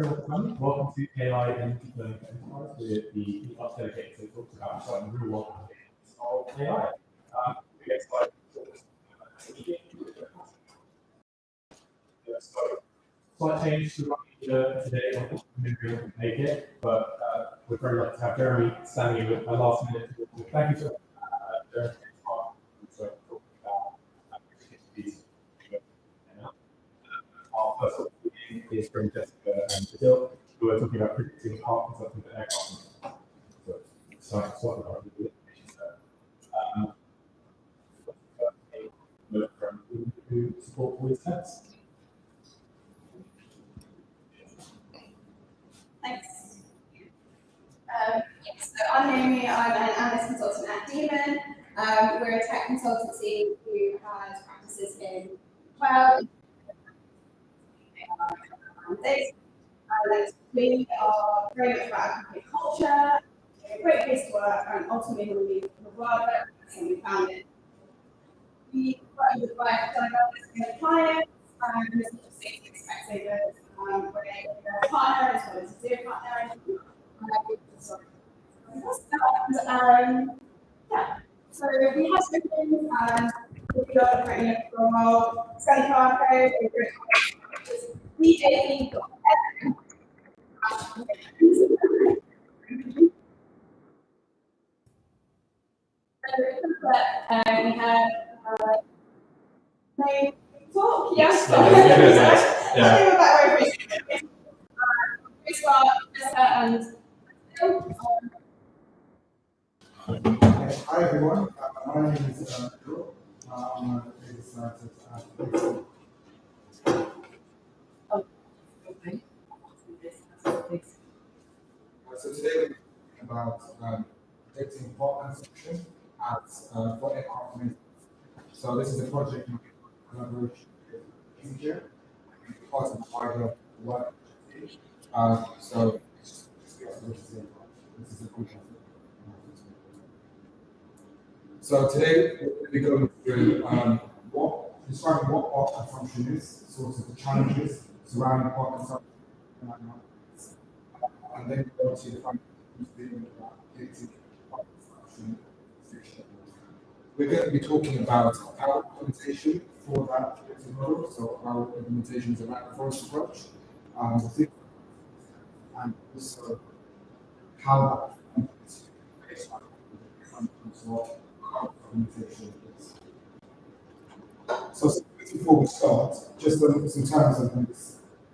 everyone for coming. Welcome to AI and Deep Learning for Enterprise. We're the Up dedicated to talk about exciting real world applications of AI. We get started. Slight change to today. I think we're going to make it, but we're very lucky to have Jeremy standing in at last minute. Thank you so much, Jeremy. Our first meeting is from Jessica and Adil, who are talking about predicting heart consumption for aircraft. So exciting stuff about the information there. A note from who support voice tests. Thanks. So I'm Naomi. I'm an analyst consultant at Demon. We're a tech consultancy who has practices in cloud. We are very much about company culture, a great place to work, and ultimately we believe the world better, and we found it. We work with diverse clients, and this is just safety spectators. We're a partner as well as a zero partner. So we have some things, we are currently for a while, Sally Parker, we got we have main talk, yes. Hi everyone, my name is Adil. I'm a data scientist at Facebook. So today we're talking about predicting part consumption at for aircraft maintenance. So this is a project in collaboration with India, part of the wider work. So this is a crucial. So today we're going through describing what part consumption is, sorts of the challenges surrounding part consumption, and then go to the predicting part consumption. We're going to be talking about our implementation for that predictive model, so our implementation is a random forest approach, and also how that implementation is. So before we start, just some terms of this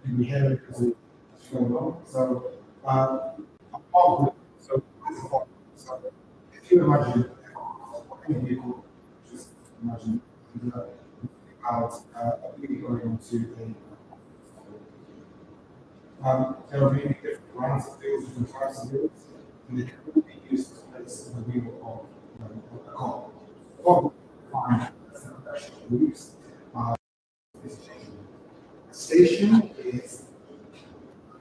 in the area as we go along. So if you imagine any vehicle, just imagine about a vehicle going onto there are many different brands of wheels, different types of wheels, and they can all be used to place the wheel of a car. What we find wheels a station is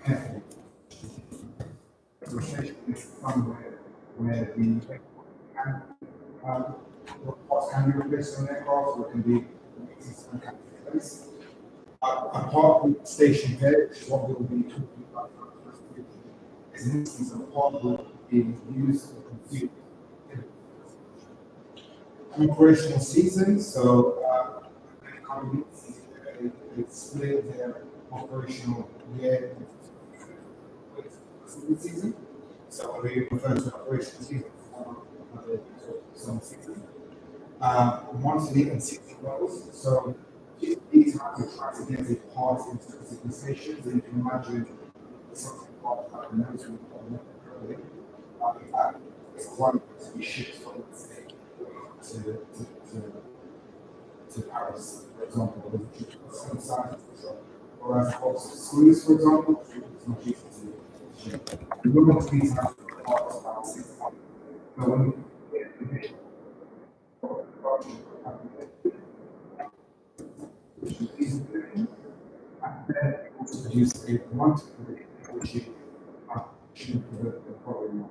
anything. So a station is somewhere where the parts can be replaced on aircraft, or it can be replaced. A parking station there, which is what we'll be talking about, is an instance of a part being used or consumed. An operational season, so many companies split their operational year season. So we refer to operational season summer season. Monthly and seasonal levels. So these have to try to get a part into specific stations, and you can imagine something like the nose will it's one to be shipped from let's say to Paris, for example, whereas a box of screws, for example, it's not easy to ship. We will not these have parts about 6 months. So when we get the vision, and then also produce a monthly prediction, which should prevent the problem.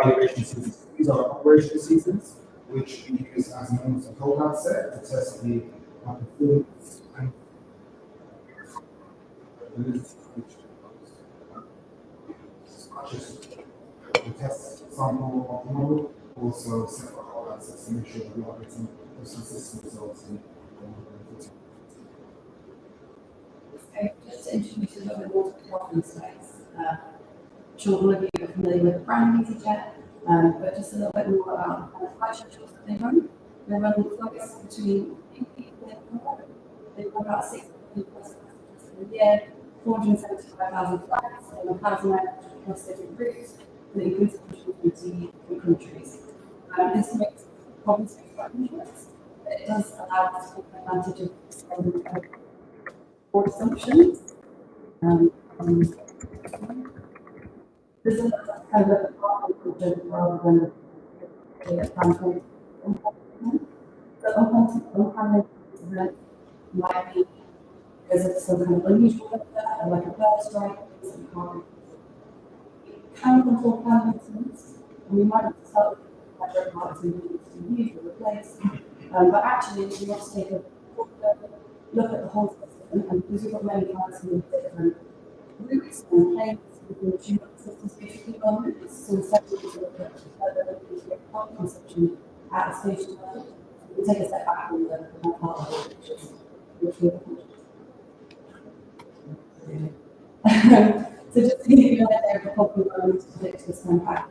Evaluation seasons. These are operational seasons, which we use as an almost a code set to test the performance and validity which such as the test sample of the model, also separate analysis to make sure that we are getting those consistent results in So just to introduce a little bit more to the problem space. I'm sure all of you are familiar with the brand EasyJet, but just a little bit more about the kind of flight schedules that they run. They run flights between 8 people in the They run about 6 million plus passengers in a year, 475,000 flights, and 1,000 aircraft across different routes, and it includes 120 different countries. This makes problem space quite interesting, but it does allow us to take advantage of some board assumptions. This is kind of a problem rather than a standpoint. So unplanned event might be because of some kind of unusual weather or like a bird strike, some kind of can control planned incidents, and we might have to start with like parts we need to use or replace. But actually, we want to take a look at the whole system, and because we've got many parts in different routes and planes within the two systems basically on it, so instead of look at power consumption at a station level, we take a step back from the part of it, which we so just to give you an idea of the problem we're going to predict this time back.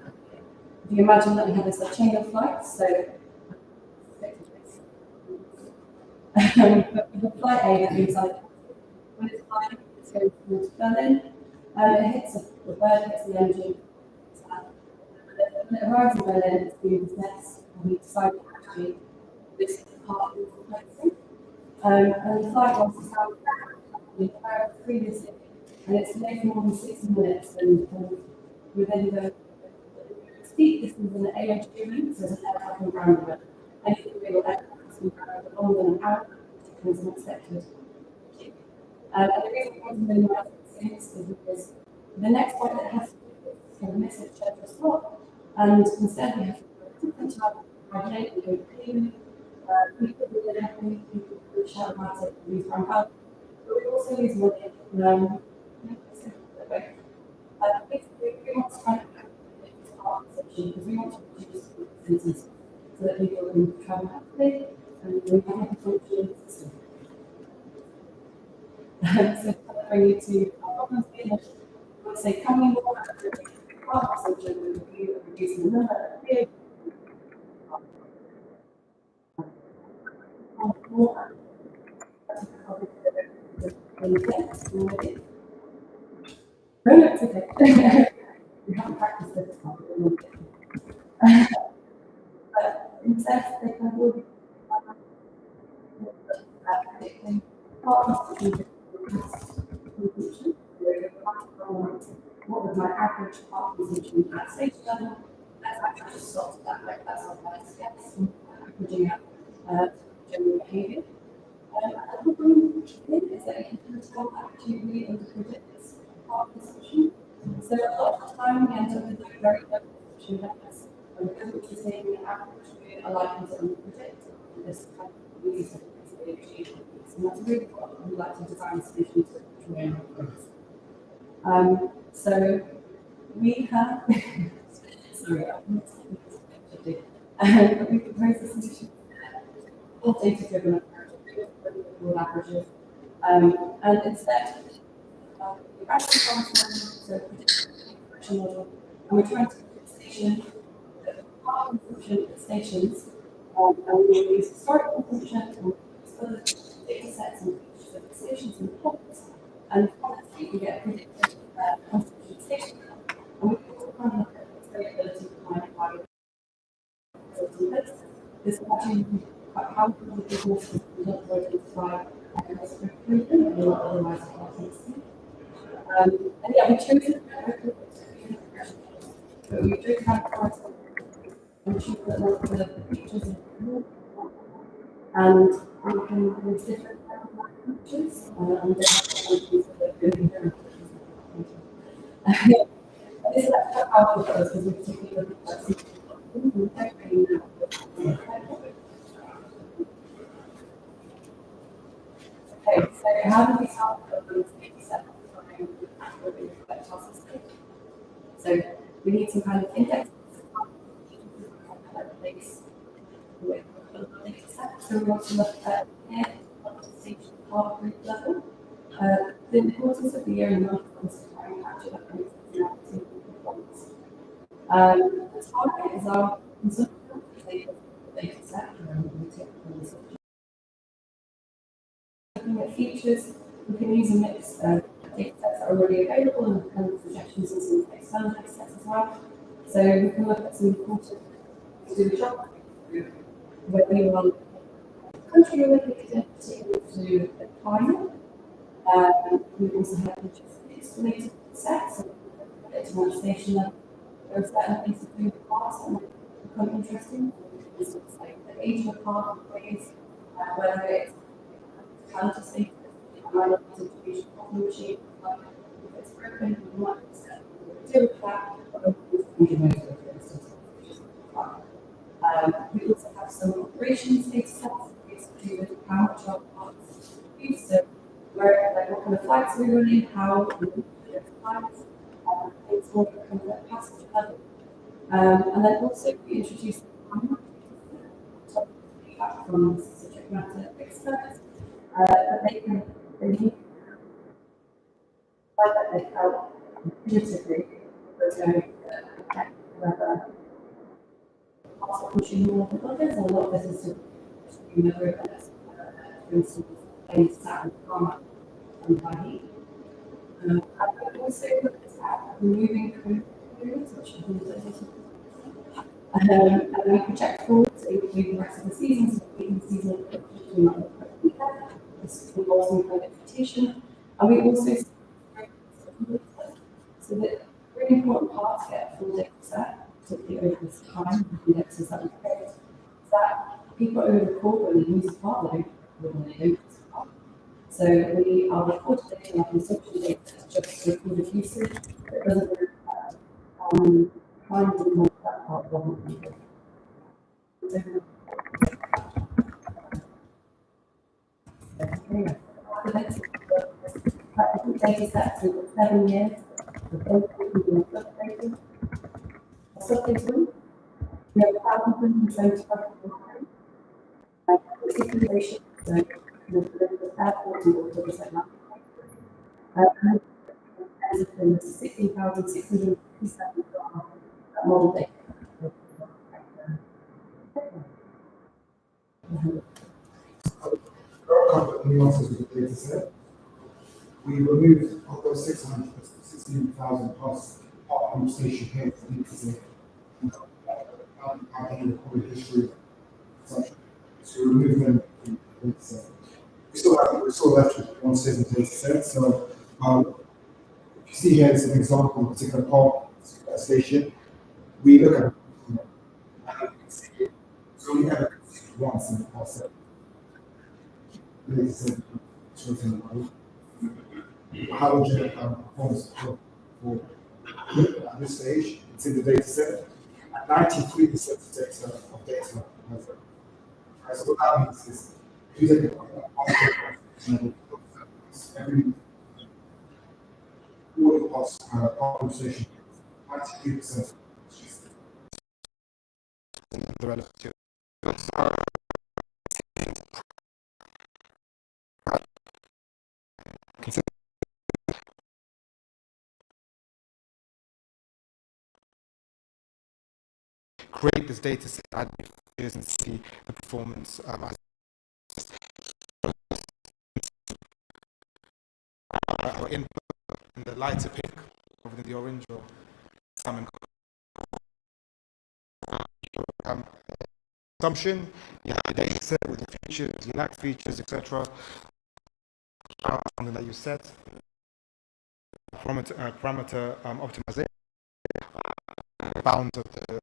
If you imagine that we have this chain of flights, so the flight A that means like when it's flying, it's going towards Berlin, it hits the bird hits the engine, when it arrives in Berlin, it's doing this next, and we decide actually this part is replacing. And the flight was previously, and it's delayed for more than 60 minutes, and within the speed, this is an AHGV, so it's an aircraft and ground event. Anything real aircraft has been grounded for longer than an hour, is unexpected. And the reason we want to minimize this is because the next point that has to do is kind of miss its schedule slot, and instead we have to do a different type of project, we go clean, people who are happy, people who shout about it, use ground power, but we also use money. Basically, we want to try to make part of the section because we want to reduce expenses so that people can travel happily and we have a functioning system. So to bring you to our problems here, I would say coming more part of the section with a view of reducing the number of vehicles. No, it's okay. We haven't practiced this part. But instead, they can will be predicting what was my average part consumption at stage level. Let's actually just stop that. Like that's our best guess. Averaging out general behaviour. Another problem is that you can tell actually really underpredicts part consumption. So a lot of the time we end up with like very low consumption levels. And because we're just taking the average, we are likely to underpredict this kind of really sophisticated achievement. And that's really what we like to design solutions to try and so we have sorry, I'm not we propose a solution for data-driven approach with averages. And instead, we actually so prediction model, and we're trying to predict station, part consumption at stations, and we use historical consumption, and we use other data sets and features of the stations and points, and from that we get predicted consumption station, and we also kind of look at its variability behind by this will actually be quite helpful for businesses to identify areas for improvement or otherwise can't see. And yeah, we chose it, but we do have quite a ensure that all the features and we can use different features and different features that are good here. This is actually powerful for us because we particularly look at okay, so how do we solve problems 87? affect our system. So we need some kind of index place with a data set. So we want to look at air stage part group level. The importance of the air and not to try and capture that kind of performance. The target is our consumption data set. Looking at features, we can use a mix of data sets that are already available and kind of suggestions and some external data sets as well. So we can look at some important to do the job, where we will country related to the climate. We also have logistics related sets, so it's one station level. There are certain things to do with cars that might become interesting. It's like the age of the car, whether it's counter status, distribution of the machine, if it's broken, we might deal with that, but we also have some operations data sets, basically with how much our parts use, so where, like, what kind of flights we're running, how we do those flights, things more kind of like passenger level. And then also we introduce from subject matter experts, that they need that they help intuitively with going to check whether parts are pushing more than others, or what this is to whether it's, for instance, a sound from and by heat. And we also look at removing periods, which and we project forward to include the rest of the season, so the season this involves some kind of reputation. And we also so that really important parts get a full data set, particularly over this time, indexes that we create, is that people over the call when they use a part, they don't when they don't use a part. So we are recorded data and our consumption data is just recorded usage, but it doesn't really trying to make that part wasn't needed. Practical data sets we've got 7 years of data being updated. Subdata, we have 1,025 consideration, so the airport and all the set up. And 16,657 model data. There are a couple of nuances with the data set. We removed of those 16,000 plus part station heads and data set. Recorded history. So we remove them from the data set. We're still left with 1 7 data set. So if you see here is an example of a particular part station. We look at it, so we have it once in the past 7. How would you performance for at this stage? It's in the data set. 93% of data has it. So what that means is you take every all cost conversation, 93%. The relative create this data set, add features, and see the performance our input in the lighter pink over the orange or salmon consumption, you have the data set with the features, you lack features, etc. Something that you set, parameter optimization, bounds of the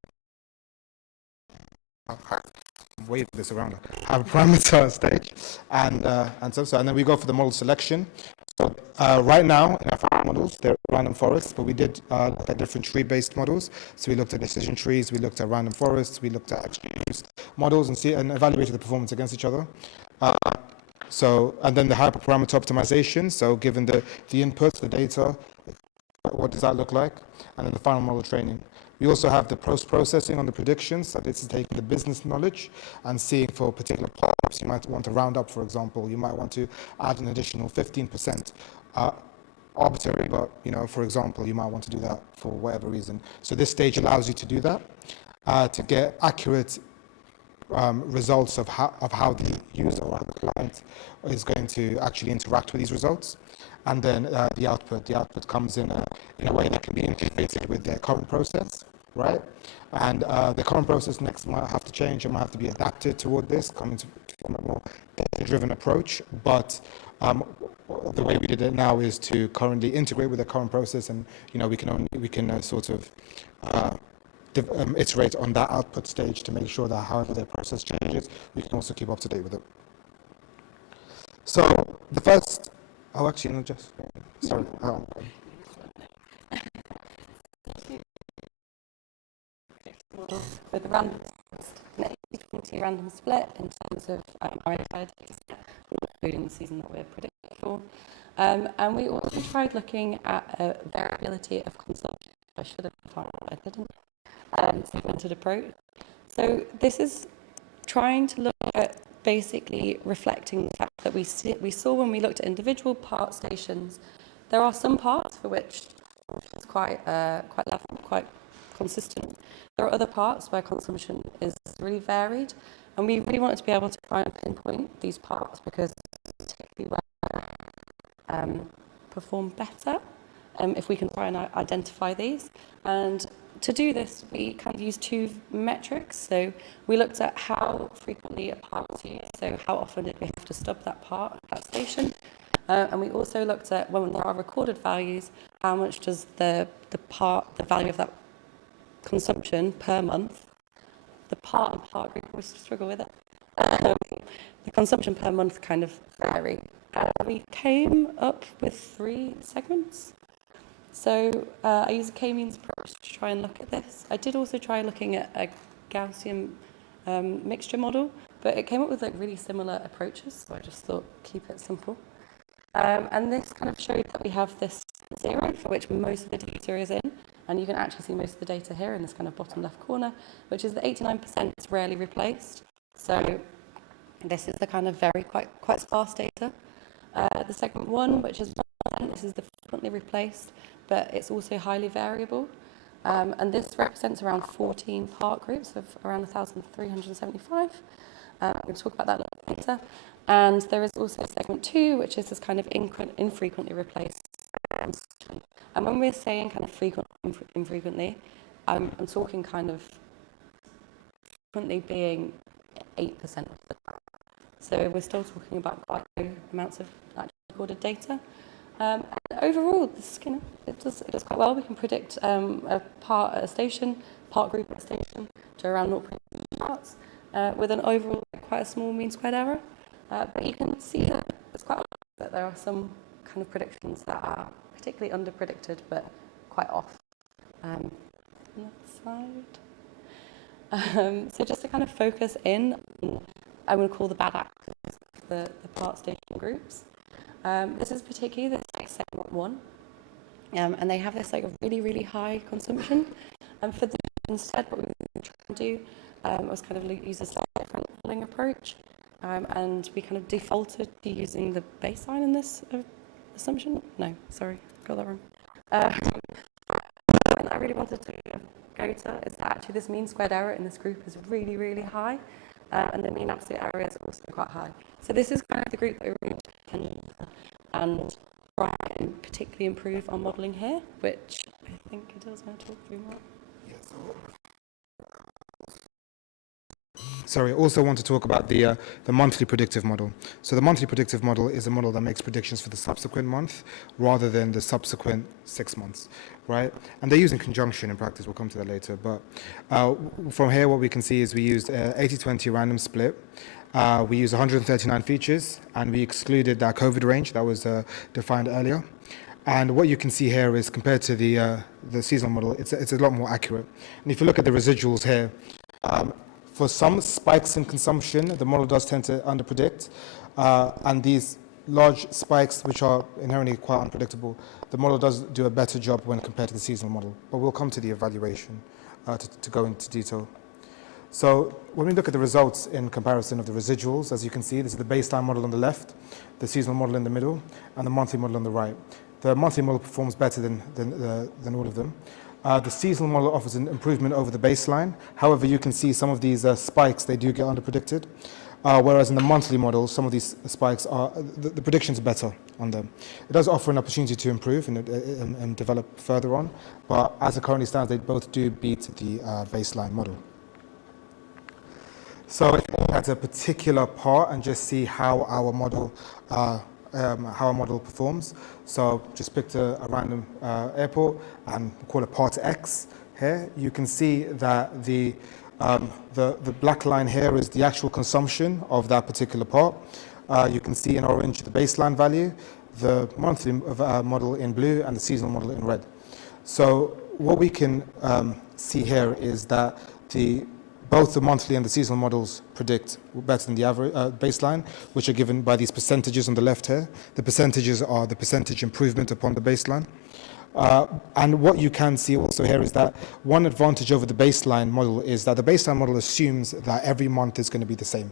wave this around, have a parameter stage, and then we go for the model selection. So right now in our models, they're random forests, but we did look at different tree-based models. So we looked at decision trees, we looked at random forests, we looked at XGVs models and evaluated the performance against each other. And then the hyperparameter optimization. So given the inputs, the data, what does that look like? And then the final model training. We also have the post-processing on the predictions. So this is taking the business knowledge and seeing for particular parts you might want to round up, for example. You might want to add an additional 15%. Arbitrary, but for example, you might want to do that for whatever reason. So this stage allows you to do that, to get accurate results of how the user or the client is going to actually interact with these results. And then the output comes in a way that can be integrated with their current process, right? And the current process next might have to change, it might have to be adapted toward this, coming to a more data-driven approach. But the way we did it now is to currently integrate with the current process, and we can sort of iterate on that output stage to make sure that however their process changes, we can also keep up to date with it. So the first, sorry. With a random, an 80-20 random split in terms of our entire data set, including the season that we're predicting for. And we also tried looking at variability of consumption. I should have defined that, I didn't. Segmented approach. So this is trying to look at basically reflecting the fact that we saw when we looked at individual part stations. There are some parts for which it's quite level, quite consistent. There are other parts where consumption is really varied, and we really wanted to be able to try and pinpoint these parts because typically where perform better if we can try and identify these. And to do this, we kind of used two metrics. So we looked at how frequently a part was used, so how often did we have to stub that part at that station. And we also looked at when there are recorded values, how much does the value of that consumption per month, the part and part group always struggle with it. The consumption per month kind of vary. We came up with 3 segments. So I used a k-means approach to try and look at this. I did also try looking at a Gaussian mixture model, but it came up with really similar approaches, so I just thought keep it simple. And this kind of showed that we have this 0 for which most of the data is in, and you can actually see most of the data here in this kind of bottom left corner, which is the 89% is rarely replaced. So this is the kind of very quite sparse data. The segment 1, which is 1%, this is the frequently replaced, but it's also highly variable. And this represents around 14 part groups of around 1,375. We're going to talk about that a little later. And there is also segment 2, which is this kind of infrequently replaced. And when we're saying kind of frequent, infrequently, I'm talking kind of frequently being 8% of the time. So we're still talking about quite low amounts of actually recorded data. And overall, this it does quite well. We can predict a part at a station, part group at a station, to around 0.2 parts, with an overall quite a small mean squared error. But you can see that it's quite obvious that there are some kind of predictions that are particularly under-predicted, but quite off. Next slide. So just to kind of focus in, I would call the bad actors, the part station groups. This is particularly the segment 1, and they have this really, really high consumption. And for this, instead, what we were trying to do was kind of use a slightly different modeling approach, and we kind of defaulted to using the baseline in this assumption. No, sorry, got that wrong. What I really wanted to go to is that actually this mean squared error in this group is really, really high, and the mean absolute error is also quite high. So this is kind of the group that we're really intending and try and particularly improve our modelling here, which I think Adil's going to talk through more. Sorry, I also want to talk about the monthly predictive model. So the monthly predictive model is a model that makes predictions for the subsequent month rather than the subsequent 6 months, right? And they're used in conjunction in practice. We'll come to that later. But from here, what we can see is we used 80-20 random split. We used 139 features, and we excluded that COVID range that was defined earlier. And what you can see here is compared to the seasonal model, it's a lot more accurate. And if you look at the residuals here, for some spikes in consumption, the model does tend to underpredict, and these large spikes, which are inherently quite unpredictable, the model does do a better job when compared to the seasonal model. But we'll come to the evaluation to go into detail. So when we look at the results in comparison of the residuals, as you can see, this is the baseline model on the left, the seasonal model in the middle, and the monthly model on the right. The monthly model performs better than all of them. The seasonal model offers an improvement over the baseline. However, you can see some of these spikes, they do get underpredicted. Whereas in the monthly model, some of these spikes are, the predictions are better on them. It does offer an opportunity to improve and develop further on, but as it currently stands, they both do beat the baseline model. So if we look at a particular part and just see how our model performs. So just picked a random airport and call it part X here. You can see that the black line here is the actual consumption of that particular part. You can see in orange the baseline value, the monthly model in blue, and the seasonal model in red. So what we can see here is that both the monthly and the seasonal models predict better than the average baseline, which are given by these percentages on the left here. The percentages are the percentage improvement upon the baseline. And what you can see also here is that one advantage over the baseline model is that the baseline model assumes that every month is going to be the same,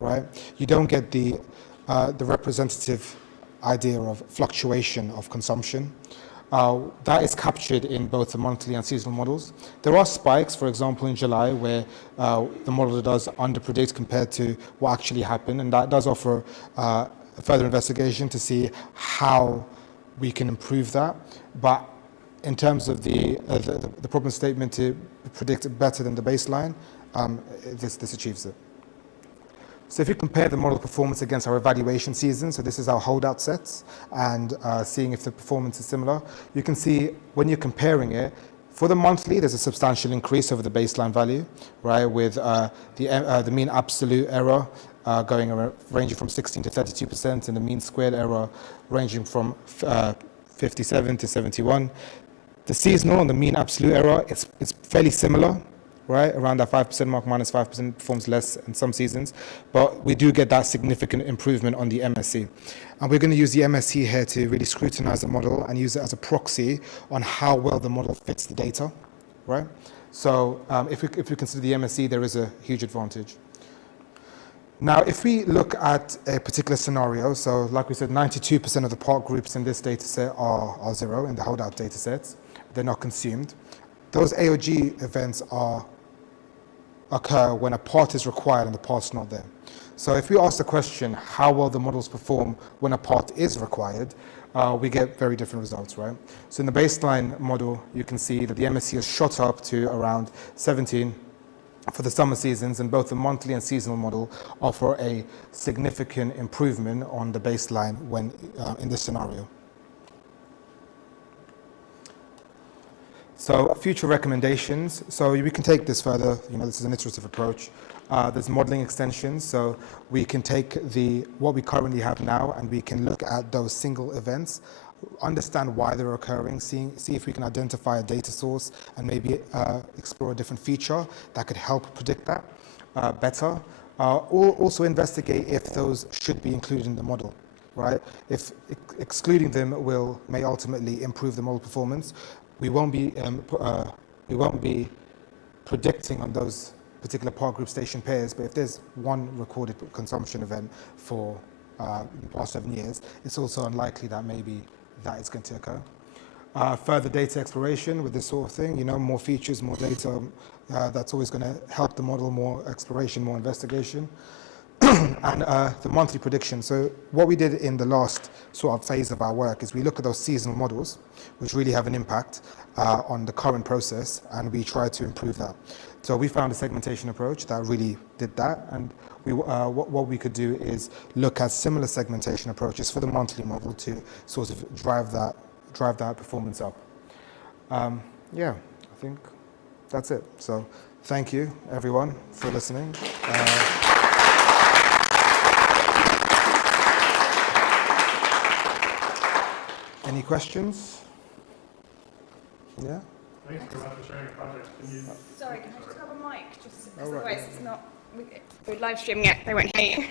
right? You don't get the representative idea of fluctuation of consumption. That is captured in both the monthly and seasonal models. There are spikes, for example, in July, where the model does underpredict compared to what actually happened, and that does offer further investigation to see how we can improve that. But in terms of the problem statement to predict it better than the baseline, this achieves it. So if you compare the model performance against our evaluation season, so this is our holdout sets, and seeing if the performance is similar, you can see when you're comparing it, for the monthly, there's a substantial increase over the baseline value, right, with the mean absolute error ranging from 16 to 32%, and the mean squared error ranging from 57 to 71. The seasonal and the mean absolute error, it's fairly similar, right? Around that 5% mark, minus 5% performs less in some seasons, but we do get that significant improvement on the MSE. And we're going to use the MSE here to really scrutinize the model and use it as a proxy on how well the model fits the data, right? So if we consider the MSE, there is a huge advantage. Now, if we look at a particular scenario, so like we said, 92% of the part groups in this data set are zero in the holdout data sets. They're not consumed. Those AOG events occur when a part is required and the part's not there. So if we ask the question, how well the models perform when a part is required, we get very different results, right? So in the baseline model, you can see that the MSE has shot up to around 17 for the summer seasons, and both the monthly and seasonal model offer a significant improvement on the baseline when in this scenario. So future recommendations. So we can take this further. This is an iterative approach. There's modeling extensions. So we can take what we currently have now, and we can look at those single events, understand why they're occurring, see if we can identify a data source, and maybe explore a different feature that could help predict that better. Also investigate if those should be included in the model, right? If excluding them may ultimately improve the model performance, we won't be predicting on those particular part group station pairs, but if there's one recorded consumption event for the past 7 years, it's also unlikely that maybe that is going to occur. Further data exploration with this sort of thing, more features, more data, that's always going to help the model, more exploration, more investigation. And the monthly prediction. So what we did in the last sort of phase of our work is we look at those seasonal models, which really have an impact on the current process, and we try to improve that. So we found a segmentation approach that really did that, and what we could do is look at similar segmentation approaches for the monthly model to sort of drive that performance up. I think that's it. So thank you, everyone, for listening. Any questions? Yeah? Thanks very much for sharing the project. Sorry, can I just grab a mic? Just because right. otherwise it's not. We're live streaming it. They won't hear you.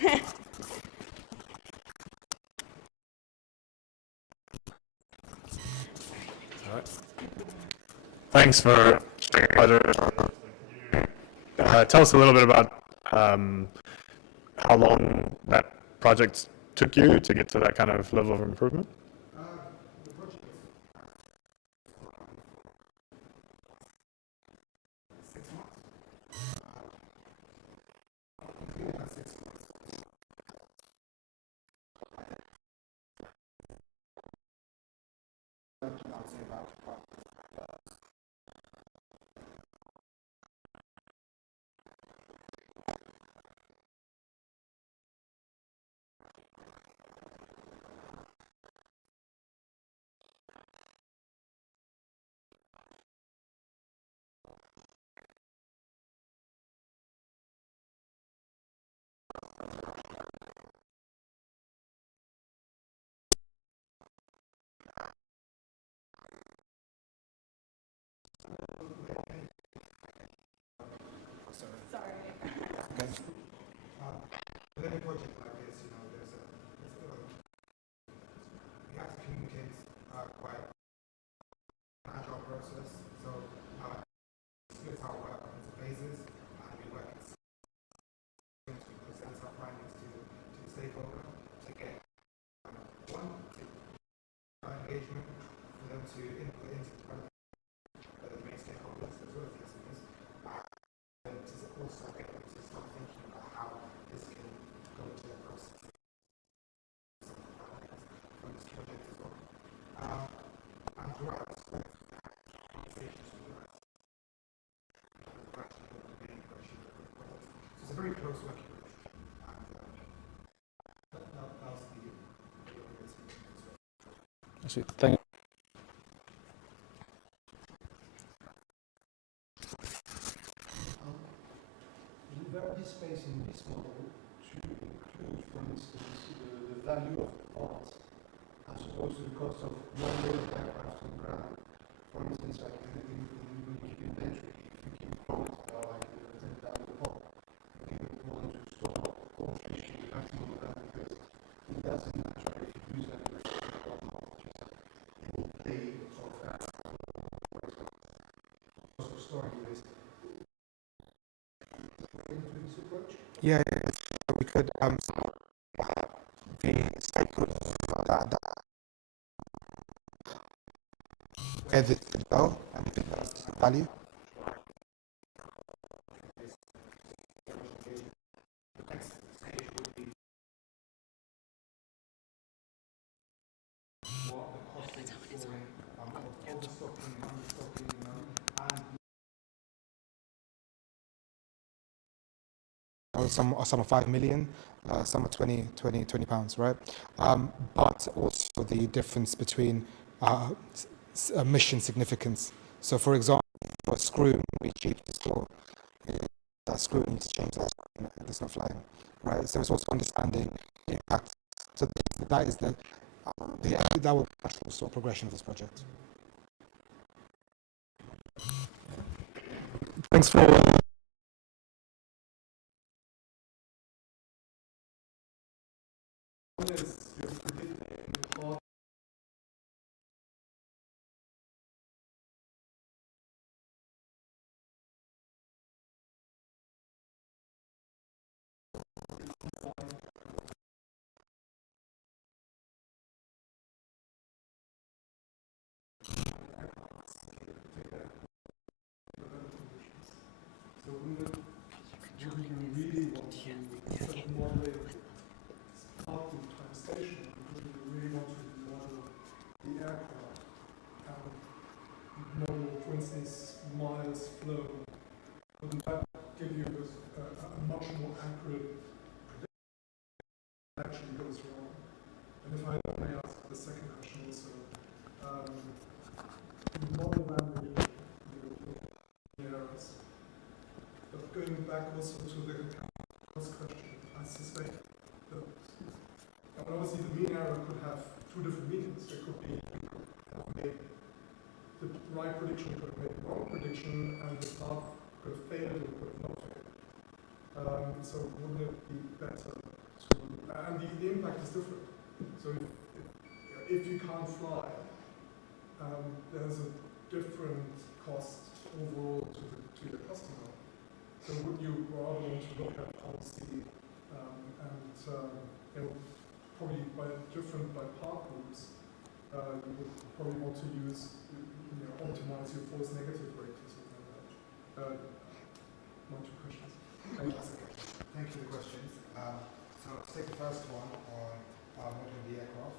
All right. Thanks for tell us a little bit about how long that project took you to get to that kind of level of improvement. The project 6 months. About 6 months. I would say about with any project like this, you know, you have to communicate quite an agile process. So split our work into phases, and we work in sequence. We present our findings to the stakeholder to get engagement for them to input into the product, the main stakeholders as well as customers, and to also get them to start thinking about how this can go into their process from this project as well. And throughout this conversations with the so it's a very close working relationship, and that was the I see. Thank you. Would there be space in this model to include, for instance, the value of the part as opposed to the cost of one load of aircraft on ground? For instance, like when you keep inventory, if you keep plots that are like 10,000 pot, you want to store all fish in the maximum of that because it doesn't matter if you use that or not. Just play of that. Also storing this. Into this approach? Yeah, we could the cycle that where this could go and if it has value. what the cost is for overstocking, understocking, and Some are 5 million, some are 20 pounds, right? But also the difference between mission significance. So, for example, for a screw, we cheap to store. That screw needs to change that screw, and it's not flying, right? So it's also understanding the impact. So that is that will be the sort of progression of this project. Thanks for. So we really want to model part of the time station because we really want to model the aircraft and model, for instance, miles flown. Wouldn't that give you a much more accurate prediction that actually goes wrong? And if I may ask the second question also, model language, errors. But going back also to the cost question, I suspect that obviously the mean error could have two different meanings. There could be have made the right prediction, could have made the wrong prediction, and the path could have failed or could have not failed. So wouldn't it be better to, and the impact is different. So if you can't fly, there's a different cost overall to the customer. So would you rather want to look at policy and probably different by part groups, you would probably want to use, optimize your false negative rate or something like that. My two questions. Thank you. Thank you for the questions. So to take the first one on modeling the aircraft,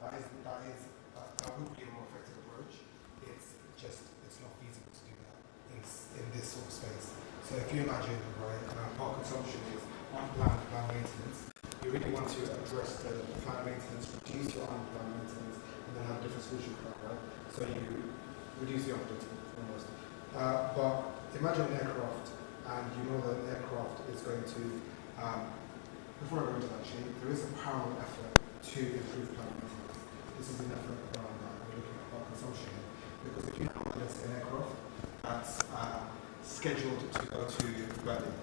that would be a more effective approach. It's not feasible to do that in this sort of space. So if you imagine, right, part consumption is unplanned planned maintenance. You really want to address the planned maintenance, reduce your unplanned maintenance, and then have a different solution for that, right? So you reduce the unpredictable almost. But imagine an aircraft, and you know that an aircraft is going to, before I go into that actually, there is a parallel effort to improve planned maintenance. This is an effort around that. We're looking at part consumption. Because if you have, let's say, an aircraft that's scheduled to go to Berlin,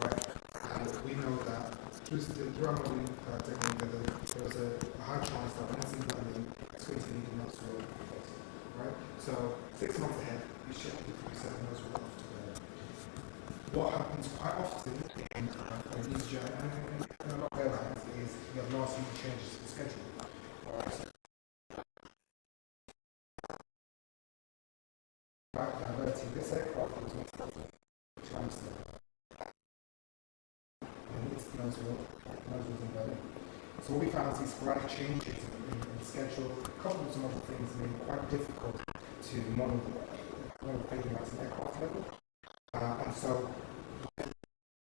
right? And we know that through our modeling technique, there was a high chance that when it's in Berlin, it's going to need a nose wheel replacement, right? So 6 months ahead, you should set a nose wheel off to Berlin. What happens quite often in EasyJet and a lot of airlines is you have last minute changes to the schedule. Diverting this aircraft was meant to Amsterdam. And it's nose wheels in Berlin. So what we found is these sporadic changes in the schedule, coupled with some other things, made it quite difficult to model failing at an aircraft level. And so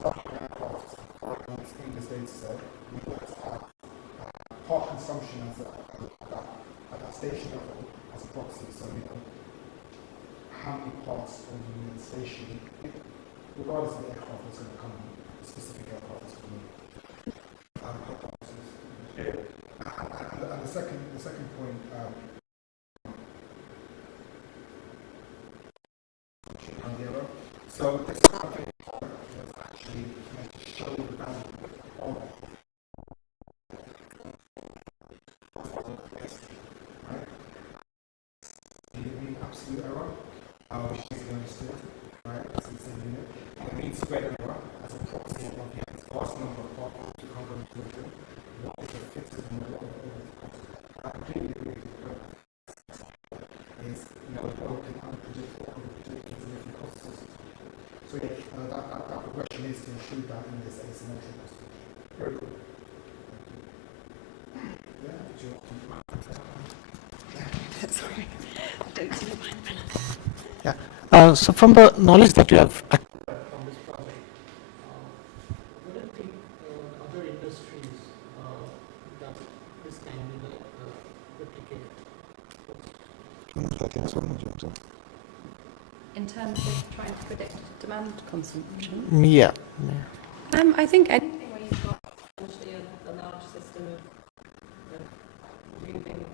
aircraft in this data set, we looked at part consumption at that station level as a proxy. So how many parts from the station, regardless of the aircraft that's going to come in, specific aircraft that's coming in. And the second point, so this topic was actually meant to show the value of right? The absolute error, which is understood, right? It's the same unit. And the mean squared error as a proxy of the vast number of parts to congruent to the what is a fixed number of I completely agree with you. Is broken, unpredictable, significant cost system. So yeah, that progression is to include that in this asymmetric distribution. Very good. Yeah, did you want to Sorry, I don't see the mind balance. Yeah. So from the knowledge that you have from this project, what do you think other industries that this can be replicated? In terms of trying to predict demand consumption, Yeah. I think anything where you've got essentially a large system of moving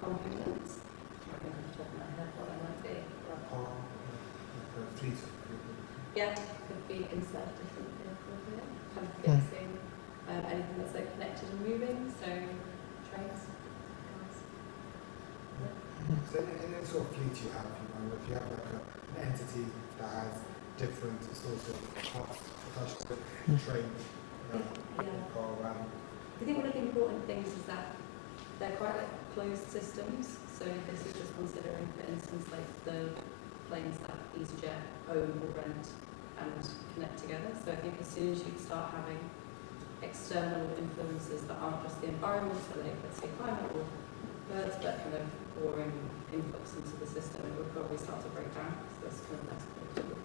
components. I think off the top of my head what that might be. fleet? Yeah, could be inside different vehicles, kind of fixing anything that's like connected and moving, so trains, cars. So in any sort of fleet you have, if you have like an entity that has different sorts of parts attached to the train, car, van. I think one of the important things is that they're quite like closed systems. So this is just considering, for instance, like the planes that EasyJet own or rent and connect together. So I think as soon as you start having external influences that aren't just the environment, so like let's say climate or birds, but kind of boring inputs into the system, it would probably start to break down. So that's kind of less predictable.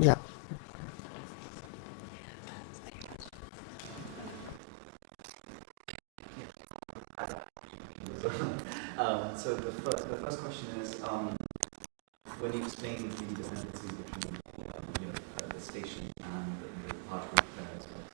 Yeah. So the first question is, when you explain the dependency between the station and the part group there as well.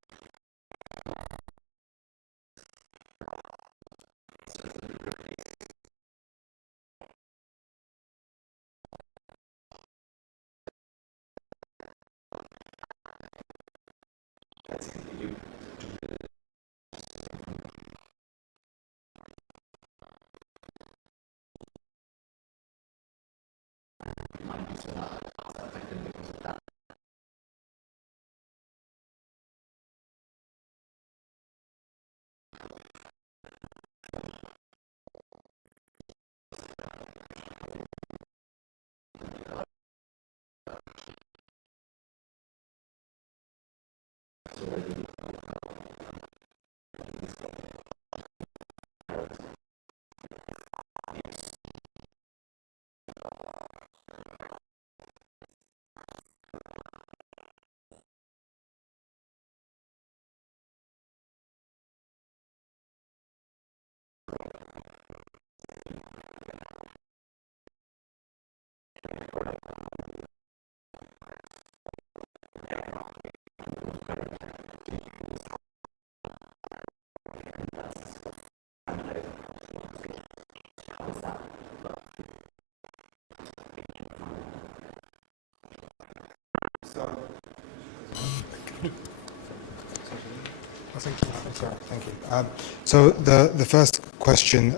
already Thank you. So the first question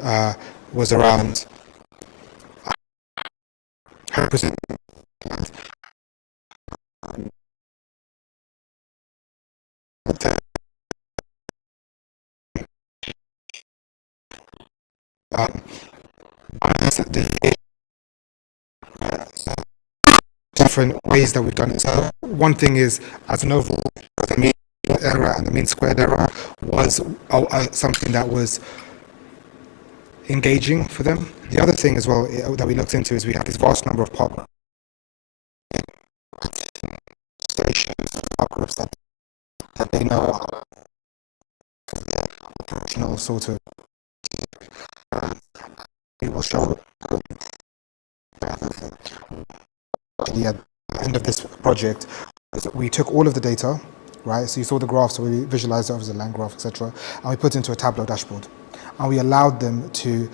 was around how to present different ways that we've done it. So one thing is, as an overall, the mean error and the mean squared error was something that was engaging for them. The other thing as well that we looked into is we have this vast number of park stations, park groups that they know are operational sort of. It will show at the end of this project. We took all of the data, right? So you saw the graphs, so we visualized it as a line graph, etc., and we put it into a Tableau dashboard, and we allowed them to,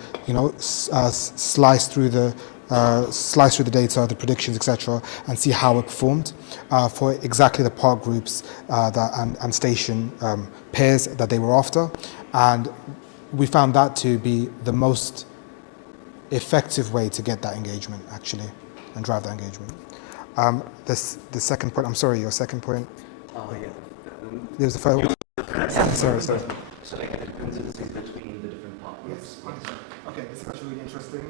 slice through the data, the predictions, etc., and see how it performed for exactly the park groups and station pairs that they were after, and we found that to be the most effective way to get that engagement, actually, and drive that engagement. The second point, I'm sorry, your second point? Yeah. There was the first one. Sorry. So like the dependencies between the different part groups. Yes. Okay, this is actually really interesting.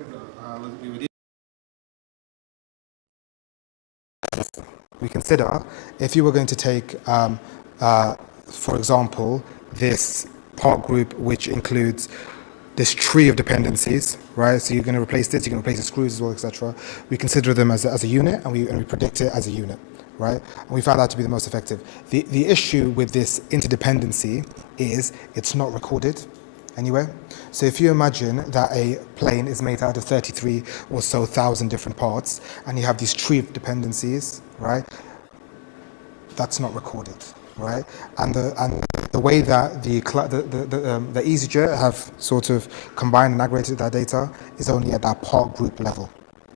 We consider if you were going to take, for example, this part group which includes this tree of dependencies, right? So you're going to replace this, you're going to replace the screws as well, etc. We consider them as a unit, and we predict it as a unit, right? And we found that to be the most effective. The issue with this interdependency is it's not recorded anywhere. So if you imagine that a plane is made out of 33 or so thousand different parts, and you have this tree of dependencies, right? That's not recorded, right? And the way that the EasyJet have sort of combined and aggregated that data is only at that part group level,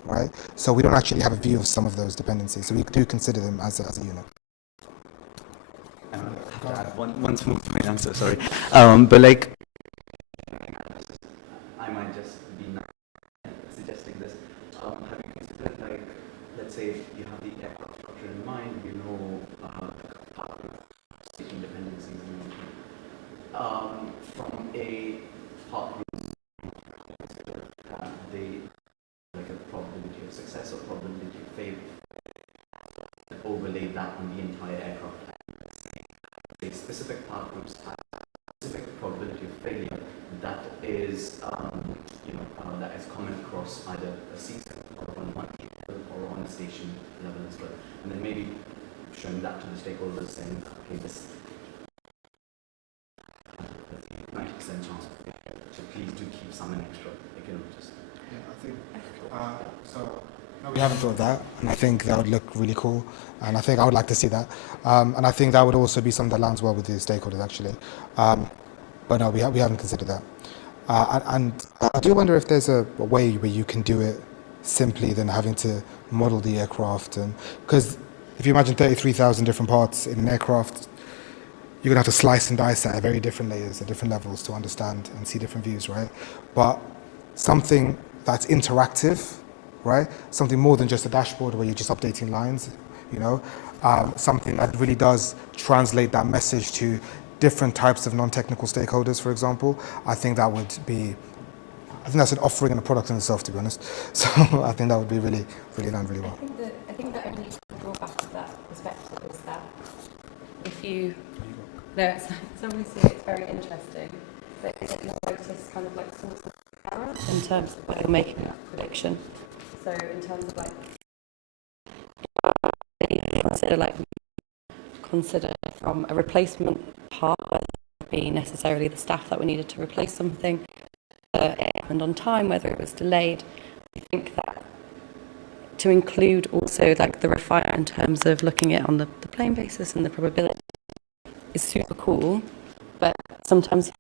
right? So we don't actually have a view of some of those dependencies. So we do consider them as a unit. I have to add one small to my answer, sorry. But like, I might just be not suggesting this. Have you considered, like, let's say you have the aircraft structure in mind, you know station dependencies from a part group, they like a probability of success or probability of failure, overlay that on the entire aircraft. The specific part groups have specific probability of failure that is that is common across either a season or on one level or on a station level as well, and then maybe showing that to the stakeholders, saying, okay, this 90% chance of failure, so please do keep some in extra. Just. Yeah, I think so. No, we haven't thought of that, and I think that would look really cool, and I think I would like to see that, and I think that would also be something that lands well with the stakeholders, actually. But no, we haven't considered that. And I do wonder if there's a way where you can do it simply than having to model the aircraft, and because if you imagine 33,000 different parts in an aircraft, you're gonna have to slice and dice that at very different layers, at different levels to understand and see different views, right? But something that's interactive, right? Something more than just a dashboard where you're just updating lines, something that really does translate that message to different types of non-technical stakeholders, for example. I think that's an offering and a product in itself, to be honest. So I think that would be really land really well. I think the only drawback of that perspective is that if you No, it's obviously it's very interesting, but is it notice kind of like source of error in terms of what you're making that prediction? So in terms of like, consider from a replacement part, whether it be necessarily the staff that we needed to replace something, it happened on time, whether it was delayed. I think that to include also like the refiner in terms of looking at it on the plain basis and the probability is super cool, but sometimes you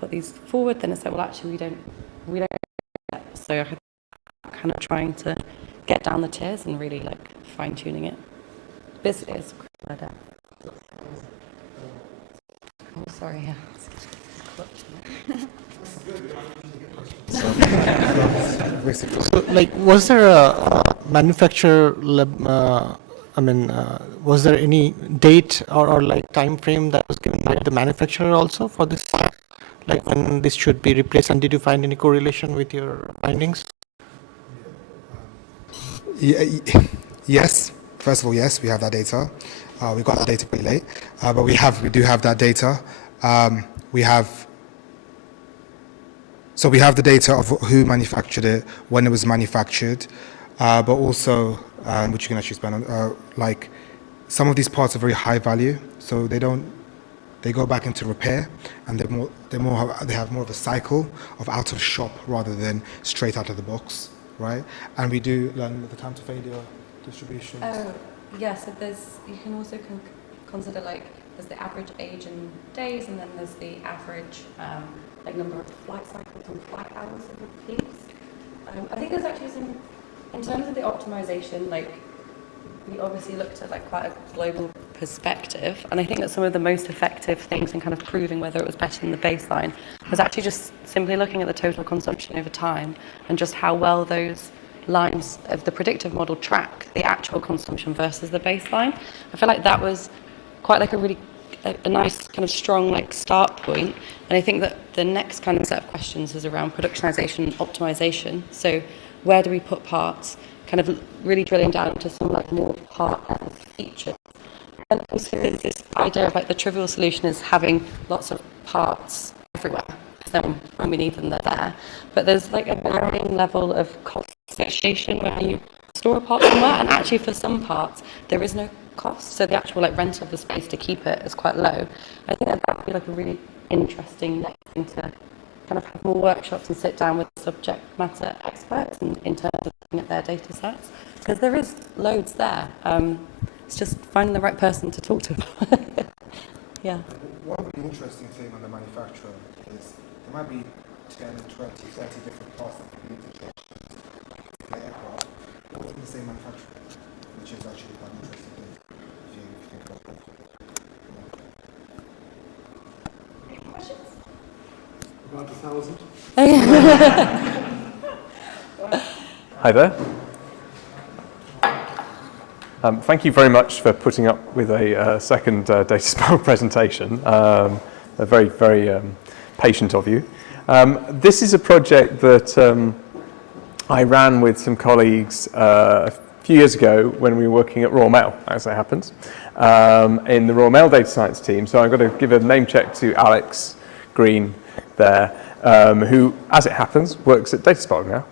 put these forward, then it's like, well, actually, we don't. So I'm kind of trying to get down the tiers and really like fine tuning it. Basically, it's a cool idea. Oh, sorry. Yeah. So, like, was there a manufacturer, was there any date or like time frame that was given by the manufacturer also for this, like when this should be replaced, and did you find any correlation with your findings? Yes. First of all, yes, we have that data. We got that data pretty late, but we do have that data. We have the data of who manufactured it, when it was manufactured, but also, which you can actually spend on, like some of these parts are very high value, so they go back into repair, and they have more of a cycle of out of shop rather than straight out of the box, right? And we do learn with the time to failure distributions. Oh, yeah. So you can also consider like there's the average age in days, and then there's the average like number of flight cycles and flight hours it repeats. I think there's actually some, in terms of the optimization, like we obviously looked at like quite a global perspective, and I think that some of the most effective things in kind of proving whether it was better than the baseline was actually just simply looking at the total consumption over time and just how well those lines of the predictive model track the actual consumption versus the baseline. I feel like that was quite like a nice kind of strong like start point, and I think that the next kind of set of questions is around productionization and optimization. So where do we put parts, kind of really drilling down into some like more part level features. And also there's this idea of like the trivial solution is having lots of parts everywhere, because then when we need them they're there, but there's like a varying level of cost association when you store a part somewhere, and actually for some parts there is no cost, so the actual like rental of the space to keep it is quite low. I think that would be like a really interesting next thing to kind of have more workshops and sit down with subject matter experts in terms of looking at their data sets, because there is loads there. It's just finding the right person to talk to about it. Yeah. One really interesting thing on the manufacturer is there might be 10, 20, 30 different parts that you need to change in the aircraft, all from the same manufacturer, which is actually quite interesting thing if you think about it. Questions? About 1,000. Hi there. Thank you very much for putting up with a second Datasparq presentation. Very, very patient of you. This is a project that I ran with some colleagues a few years ago when we were working at Royal Mail, as it happens, in the Royal Mail data science team. So I'm going to give a name check to Alex Green there, who, as it happens, works at Datasparq now.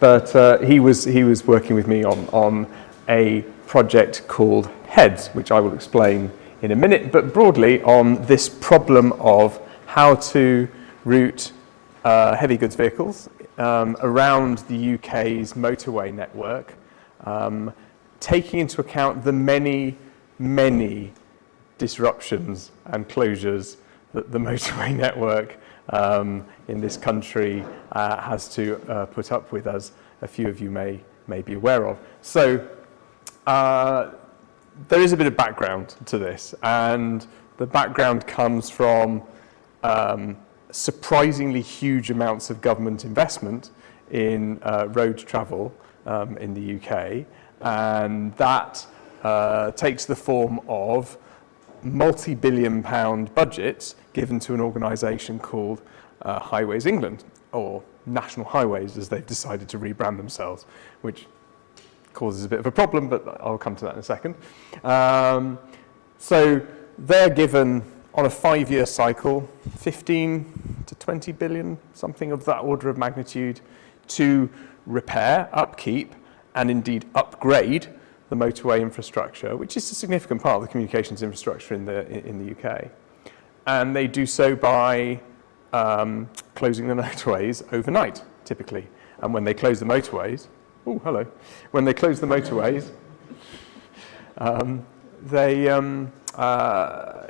But he was working with me on a project called HEADS, which I will explain in a minute, but broadly on this problem of how to route heavy goods vehicles around the UK's motorway network, taking into account the many, many disruptions and closures that the motorway network in this country has to put up with, as a few of you may be aware of. So there is a bit of background to this, and the background comes from surprisingly huge amounts of government investment in road travel in the UK, and that takes the form of multi-billion pound budgets given to an organisation called Highways England, or National Highways as they've decided to rebrand themselves, which causes a bit of a problem, but I'll come to that in a second. So they're given on a 5-year cycle 15 to 20 billion, something of that order of magnitude, to repair, upkeep, and indeed upgrade the motorway infrastructure, which is a significant part of the communications infrastructure in the UK. And they do so by closing the motorways overnight, typically. And when they close the motorways, oh, hello. When they close the motorways,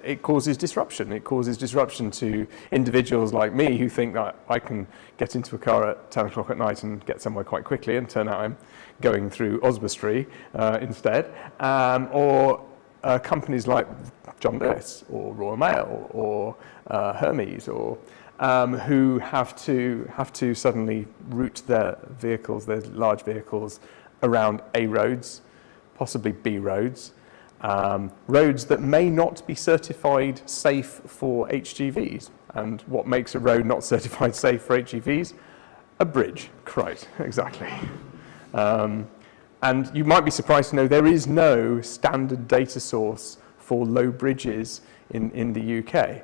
it causes disruption. It causes disruption to individuals like me who think that I can get into a car at 10 o'clock at night and get somewhere quite quickly, and turn out I'm going through Oswestry instead. Or companies like John Lewis or Royal Mail or Hermes, or who have to suddenly route their vehicles, their large vehicles, around A roads, possibly B roads, roads that may not be certified safe for HGVs. And what makes a road not certified safe for HGVs? A bridge, right, exactly. And you might be surprised to know there is no standard data source for low bridges in the UK.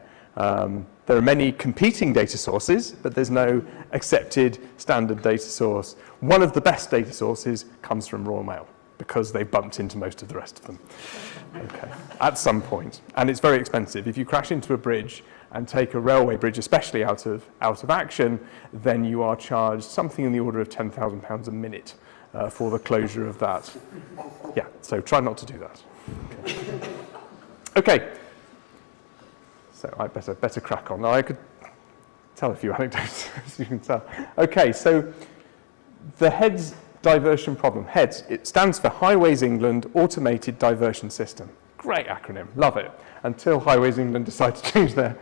There are many competing data sources, but there's no accepted standard data source. One of the best data sources comes from Royal Mail, because they bumped into most of the rest of them, okay, at some point. And it's very expensive. If you crash into a bridge and take a railway bridge, especially out of action, then you are charged something in the order of £10,000 a minute for the closure of that. Yeah, so try not to do that. Okay. So I better crack on. Now, I could tell a few anecdotes, as you can tell. Okay, so the HEADS diversion problem. HEADS, it stands for Highways England Automated Diversion System. Great acronym, love it. Until Highways England decide to change their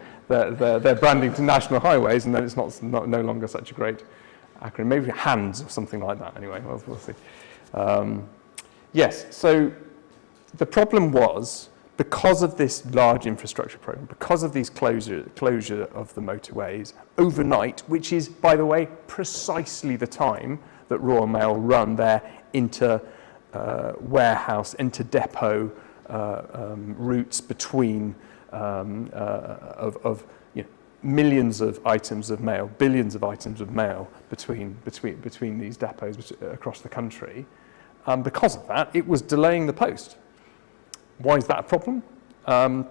branding to National Highways, and then it's no longer such a great acronym. Maybe HANDS or something like that. Anyway, we'll see. Yes, so the problem was, because of this large infrastructure program, because of these closure of the motorways overnight, which is, by the way, precisely the time that Royal Mail run their warehouse, inter-depot routes between millions of items of mail, billions of items of mail between these depots across the country. Because of that, it was delaying the post. Why is that a problem? The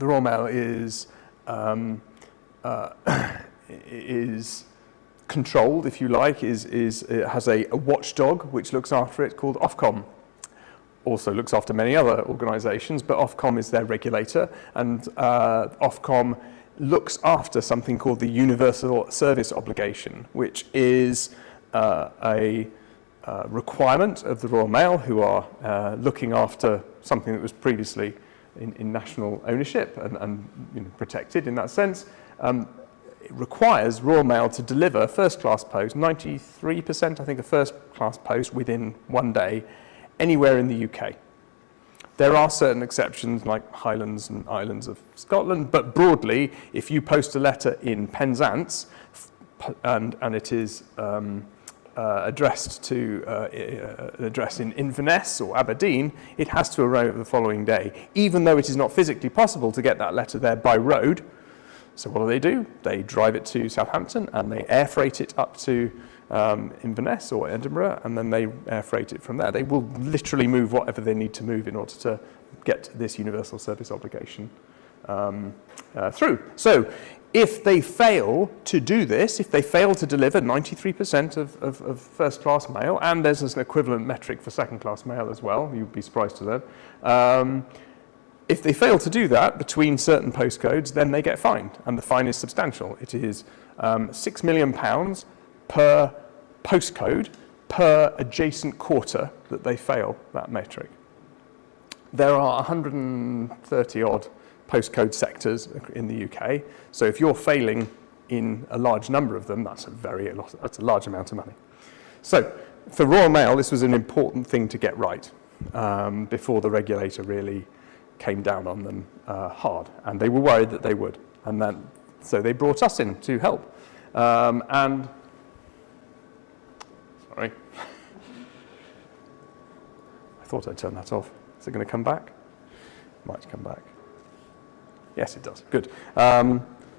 Royal Mail is controlled, if you like, it has a watchdog which looks after it, called Ofcom. Also looks after many other organisations, but Ofcom is their regulator, and Ofcom looks after something called the Universal Service Obligation, which is a requirement of the Royal Mail, who are looking after something that was previously in national ownership and protected in that sense. It requires Royal Mail to deliver first-class post, 93%, I think, of first-class post within one day, anywhere in the UK. There are certain exceptions, like Highlands and Islands of Scotland, but broadly, if you post a letter in Penzance and it is addressed to an address in Inverness or Aberdeen, it has to arrive the following day, even though it is not physically possible to get that letter there by road. So what do? They drive it to Southampton and they air freight it up to Inverness or Edinburgh, and then they air freight it from there. They will literally move whatever they need to move in order to get this universal service obligation through. So if they fail to do this, if they fail to deliver 93% of first-class mail, and there's an equivalent metric for second-class mail as well, you'd be surprised to learn, if they fail to do that between certain postcodes, then they get fined, and the fine is substantial. It is £6 million per postcode per adjacent quarter that they fail that metric. There are 130 odd postcode sectors in the UK, so if you're failing in a large number of them, that's a large amount of money. So for Royal Mail, this was an important thing to get right before the regulator really came down on them hard, and they were worried that they would, and then so they brought us in to help. And sorry, I thought I'd turn that off. Is it going to come back? might come back. Yes, it does. Good.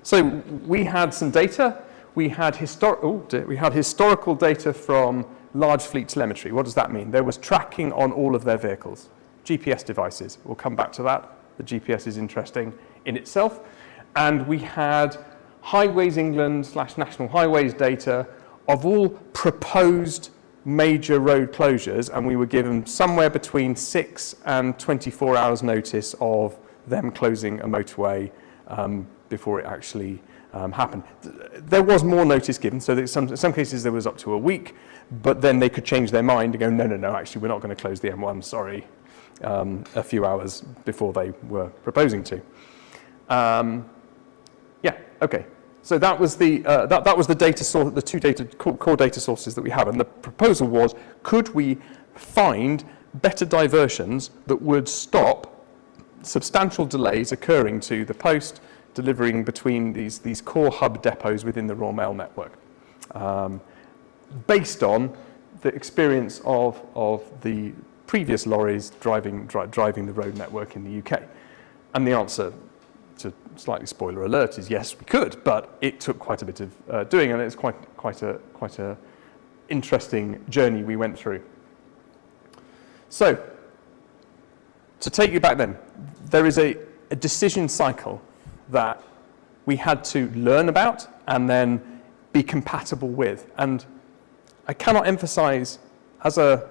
So we had some data. We had historical data from large fleet telemetry. What does that mean? There was tracking on all of their vehicles. GPS devices. We'll come back to that. The GPS is interesting in itself. And we had Highways England / National Highways data of all proposed major road closures, and we were given somewhere between 6 and 24 hours notice of them closing a motorway before it actually happened. There was more notice given, so that in some cases there was up to a week, but then they could change their mind and go, no, actually we're not going to close the M1, sorry, a few hours before they were proposing to. Yeah, okay. So that was the that was the data source, the two core data sources that we have, and the proposal was, could we find better diversions that would stop substantial delays occurring to the post delivering between these core hub depots within the Royal Mail network, based on the experience of the previous lorries driving the road network in the UK? And the answer, to slightly spoiler alert, is yes, we could, but it took quite a bit of doing, and it's quite a interesting journey we went through. So, to take you back then, there is a decision cycle that we had to learn about and then be compatible with. And I cannot emphasize, as a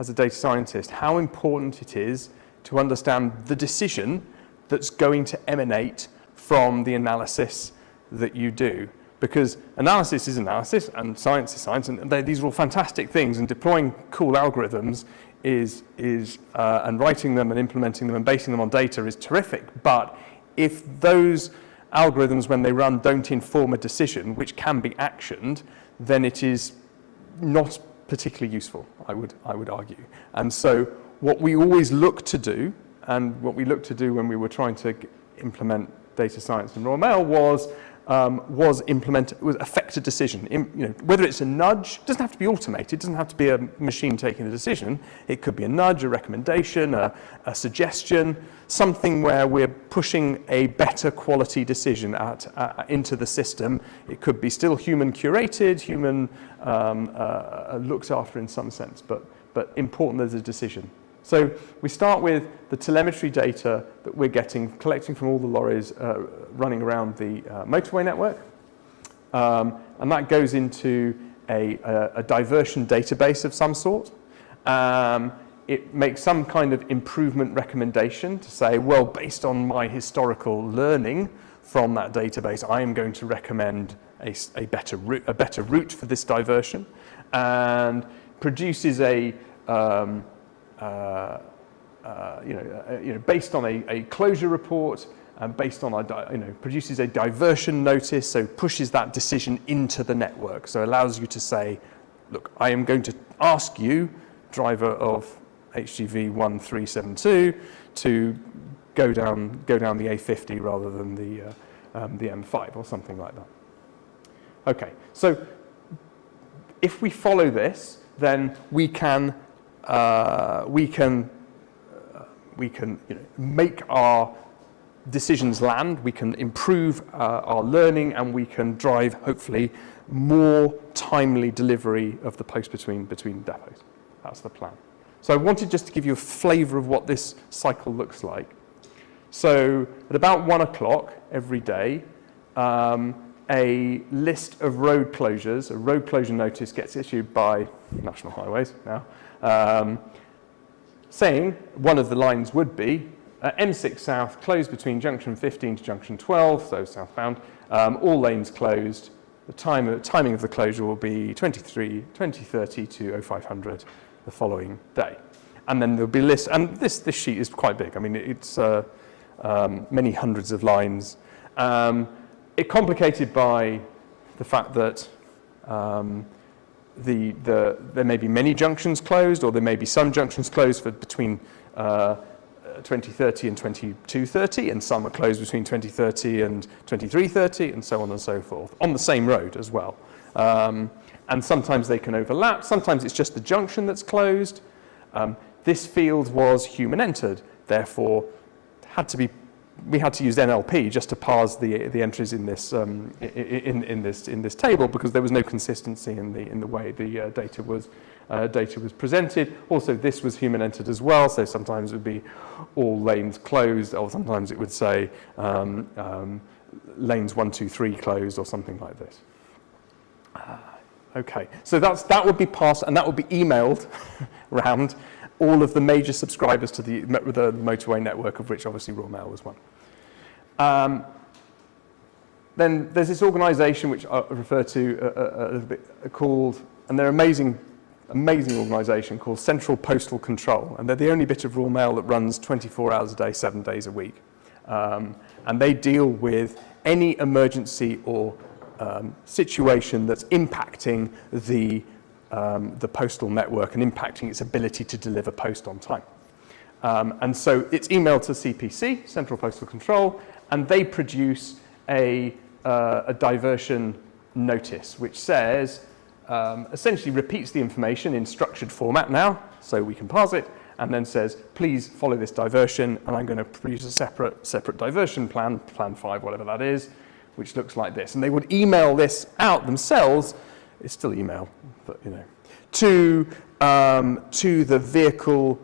data scientist, how important it is to understand the decision that's going to emanate from the analysis that you do. Because analysis is analysis and science is science, and these are all fantastic things, and deploying cool algorithms and writing them and implementing them and basing them on data is terrific. But if those algorithms, when they run, don't inform a decision which can be actioned, then it is not particularly useful, I would argue. And so what we always look to do, and what we looked to do when we were trying to implement data science in Royal Mail was affect a decision. Whether it's a nudge, it doesn't have to be automated, it doesn't have to be a machine taking the decision. It could be a nudge, a recommendation, a suggestion, something where we're pushing a better quality decision into the system. It could be still human curated, human looked after in some sense, but important as a decision. So we start with the telemetry data that we're collecting from all the lorries running around the motorway network. And that goes into a diversion database of some sort. It makes some kind of improvement recommendation to say, well, based on my historical learning from that database, I am going to recommend a better route for this diversion, and produces based on a closure report, and based on produces a diversion notice, so pushes that decision into the network. So allows you to say, look, I am going to ask you, driver of HGV 1372, to go down the A50 rather than the M5 or something like that. Okay, so if we follow this, then we can make our decisions land, we can improve our learning, and we can drive, hopefully, more timely delivery of the post between depots. That's the plan. So I wanted just to give you a flavour of what this cycle looks like. So at about 1 o'clock every day, a list of road closures, a road closure notice gets issued by National Highways now, saying one of the lines would be M6 South closed between junction 15 to junction 12, so southbound, all lanes closed. The timing of the closure will be 2030 to 0500 the following day. And then there'll be lists, and this sheet is quite big. I mean, it's many hundreds of lines. It's complicated by the fact that there may be many junctions closed, or there may be some junctions closed for between 2030 and 2230, and some are closed between 2030 and 2330, and so on and so forth, on the same road as well. And sometimes they can overlap, sometimes it's just the junction that's closed. This field was human entered. therefore we had to use NLP just to parse the entries in this in this table, because there was no consistency in the way the data was presented. Also, this was human entered as well, so sometimes it would be all lanes closed, or sometimes it would say lanes 1, 2, 3 closed, or something like this. Okay, so that would be passed, and that would be emailed around all of the major subscribers to the motorway network, of which obviously Royal Mail was one. Then there's this organisation which I refer to a little bit called, and they're amazing organisation called Central Postal Control, and they're the only bit of Royal Mail that runs 24 hours a day, 7 days a week. And they deal with any emergency or situation that's impacting the postal network and impacting its ability to deliver post on time. And so it's emailed to CPC, Central Postal Control, and they produce a diversion notice, which says, essentially repeats the information in structured format now, so we can parse it, and then says, please follow this diversion, and I'm going to produce a separate diversion plan, plan 5, whatever that is, which looks like this. And they would email this out themselves, it's still email, but you know, to the vehicle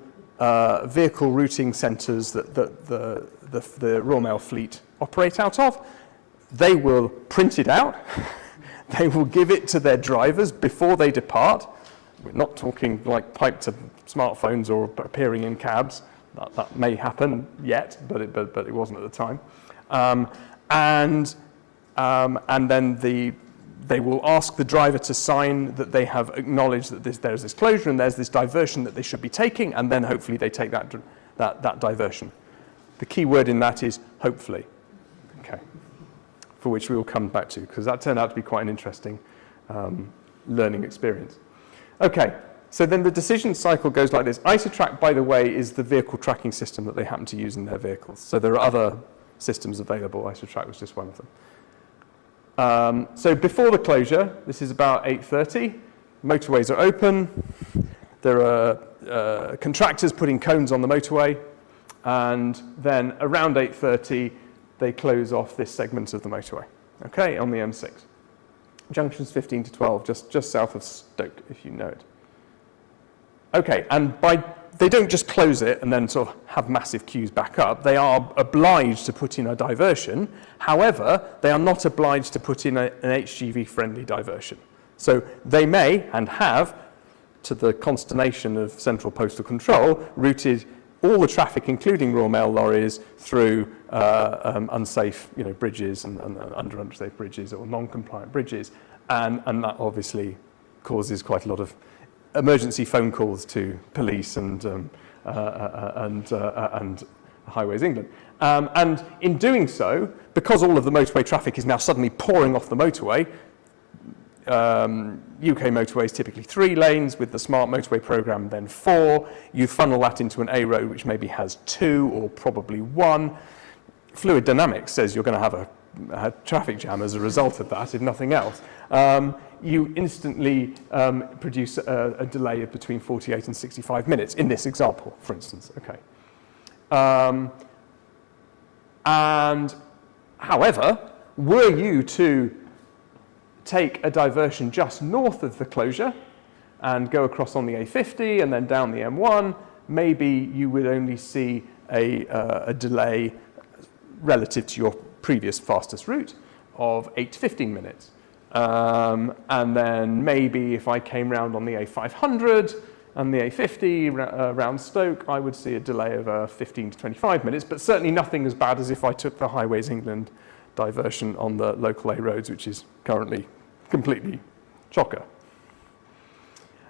routing centres that the Royal Mail fleet operate out of. They will print it out. They will give it to their drivers before they depart. We're not talking like piped to smartphones or appearing in cabs. That may happen yet, but it wasn't at the time. And then they will ask the driver to sign that they have acknowledged that there's this closure and there's this diversion that they should be taking, and then hopefully they take that diversion. The key word in that is hopefully, okay, for which we will come back to, because that turned out to be quite an interesting learning experience. Okay, so then the decision cycle goes like this. IsoTrack, by the way, is the vehicle tracking system that they happen to use in their vehicles. So there are other systems available. IsoTrack was just one of them. So before the closure, this is about 8:30, motorways are open, there are contractors putting cones on the motorway, and then around 8:30, they close off this segment of the motorway, okay, on the M6. Junctions 15 to 12, just south of Stoke, if you know it. Okay, and they don't just close it and then sort of have massive queues back up. They are obliged to put in a diversion. However, they are not obliged to put in an HGV-friendly diversion. So they may, and have, to the consternation of Central Postal Control, routed all the traffic, including Royal Mail lorries, through unsafe, bridges and under unsafe bridges or non-compliant bridges, and that obviously causes quite a lot of emergency phone calls to police and Highways England. And in doing so, because all of the motorway traffic is now suddenly pouring off the motorway, UK motorways typically 3 lanes, with the smart motorway programme then 4. You funnel that into an A road which maybe has 2 or probably 1. Fluid dynamics says you're going to have a traffic jam as a result of that, if nothing else. You instantly produce a delay of between 48 and 65 minutes in this example, for instance. Okay. And however, were you to take a diversion just north of the closure and go across on the A50 and then down the M1, maybe you would only see a delay relative to your previous fastest route of 8 to 15 minutes. And then maybe if I came round on the A500 and the A50 around Stoke, I would see a delay of 15 to 25 minutes, but certainly nothing as bad as if I took the Highways England diversion on the local A roads, which is currently completely chocker.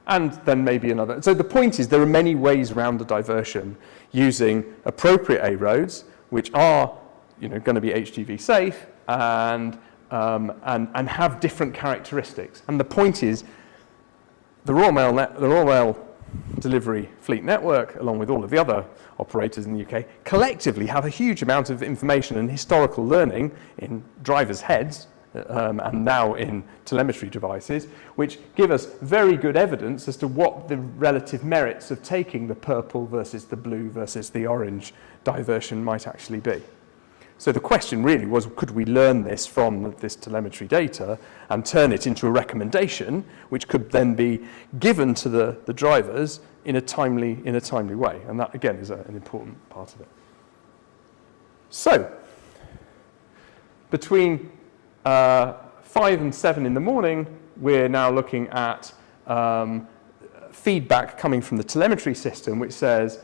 And then maybe another. So the point is there are many ways around the diversion using appropriate A roads, which are going to be HGV safe and have different characteristics. And the point is, the Royal Mail delivery fleet network, along with all of the other operators in the UK, collectively have a huge amount of information and historical learning in drivers' heads and now in telemetry devices, which give us very good evidence as to what the relative merits of taking the purple versus the blue versus the orange diversion might actually be. So the question really was, could we learn this from this telemetry data and turn it into a recommendation, which could then be given to the drivers in a timely way? And that, again, is an important part of it. So, between 5 and 7 in the morning, we're now looking at feedback coming from the telemetry system, which says,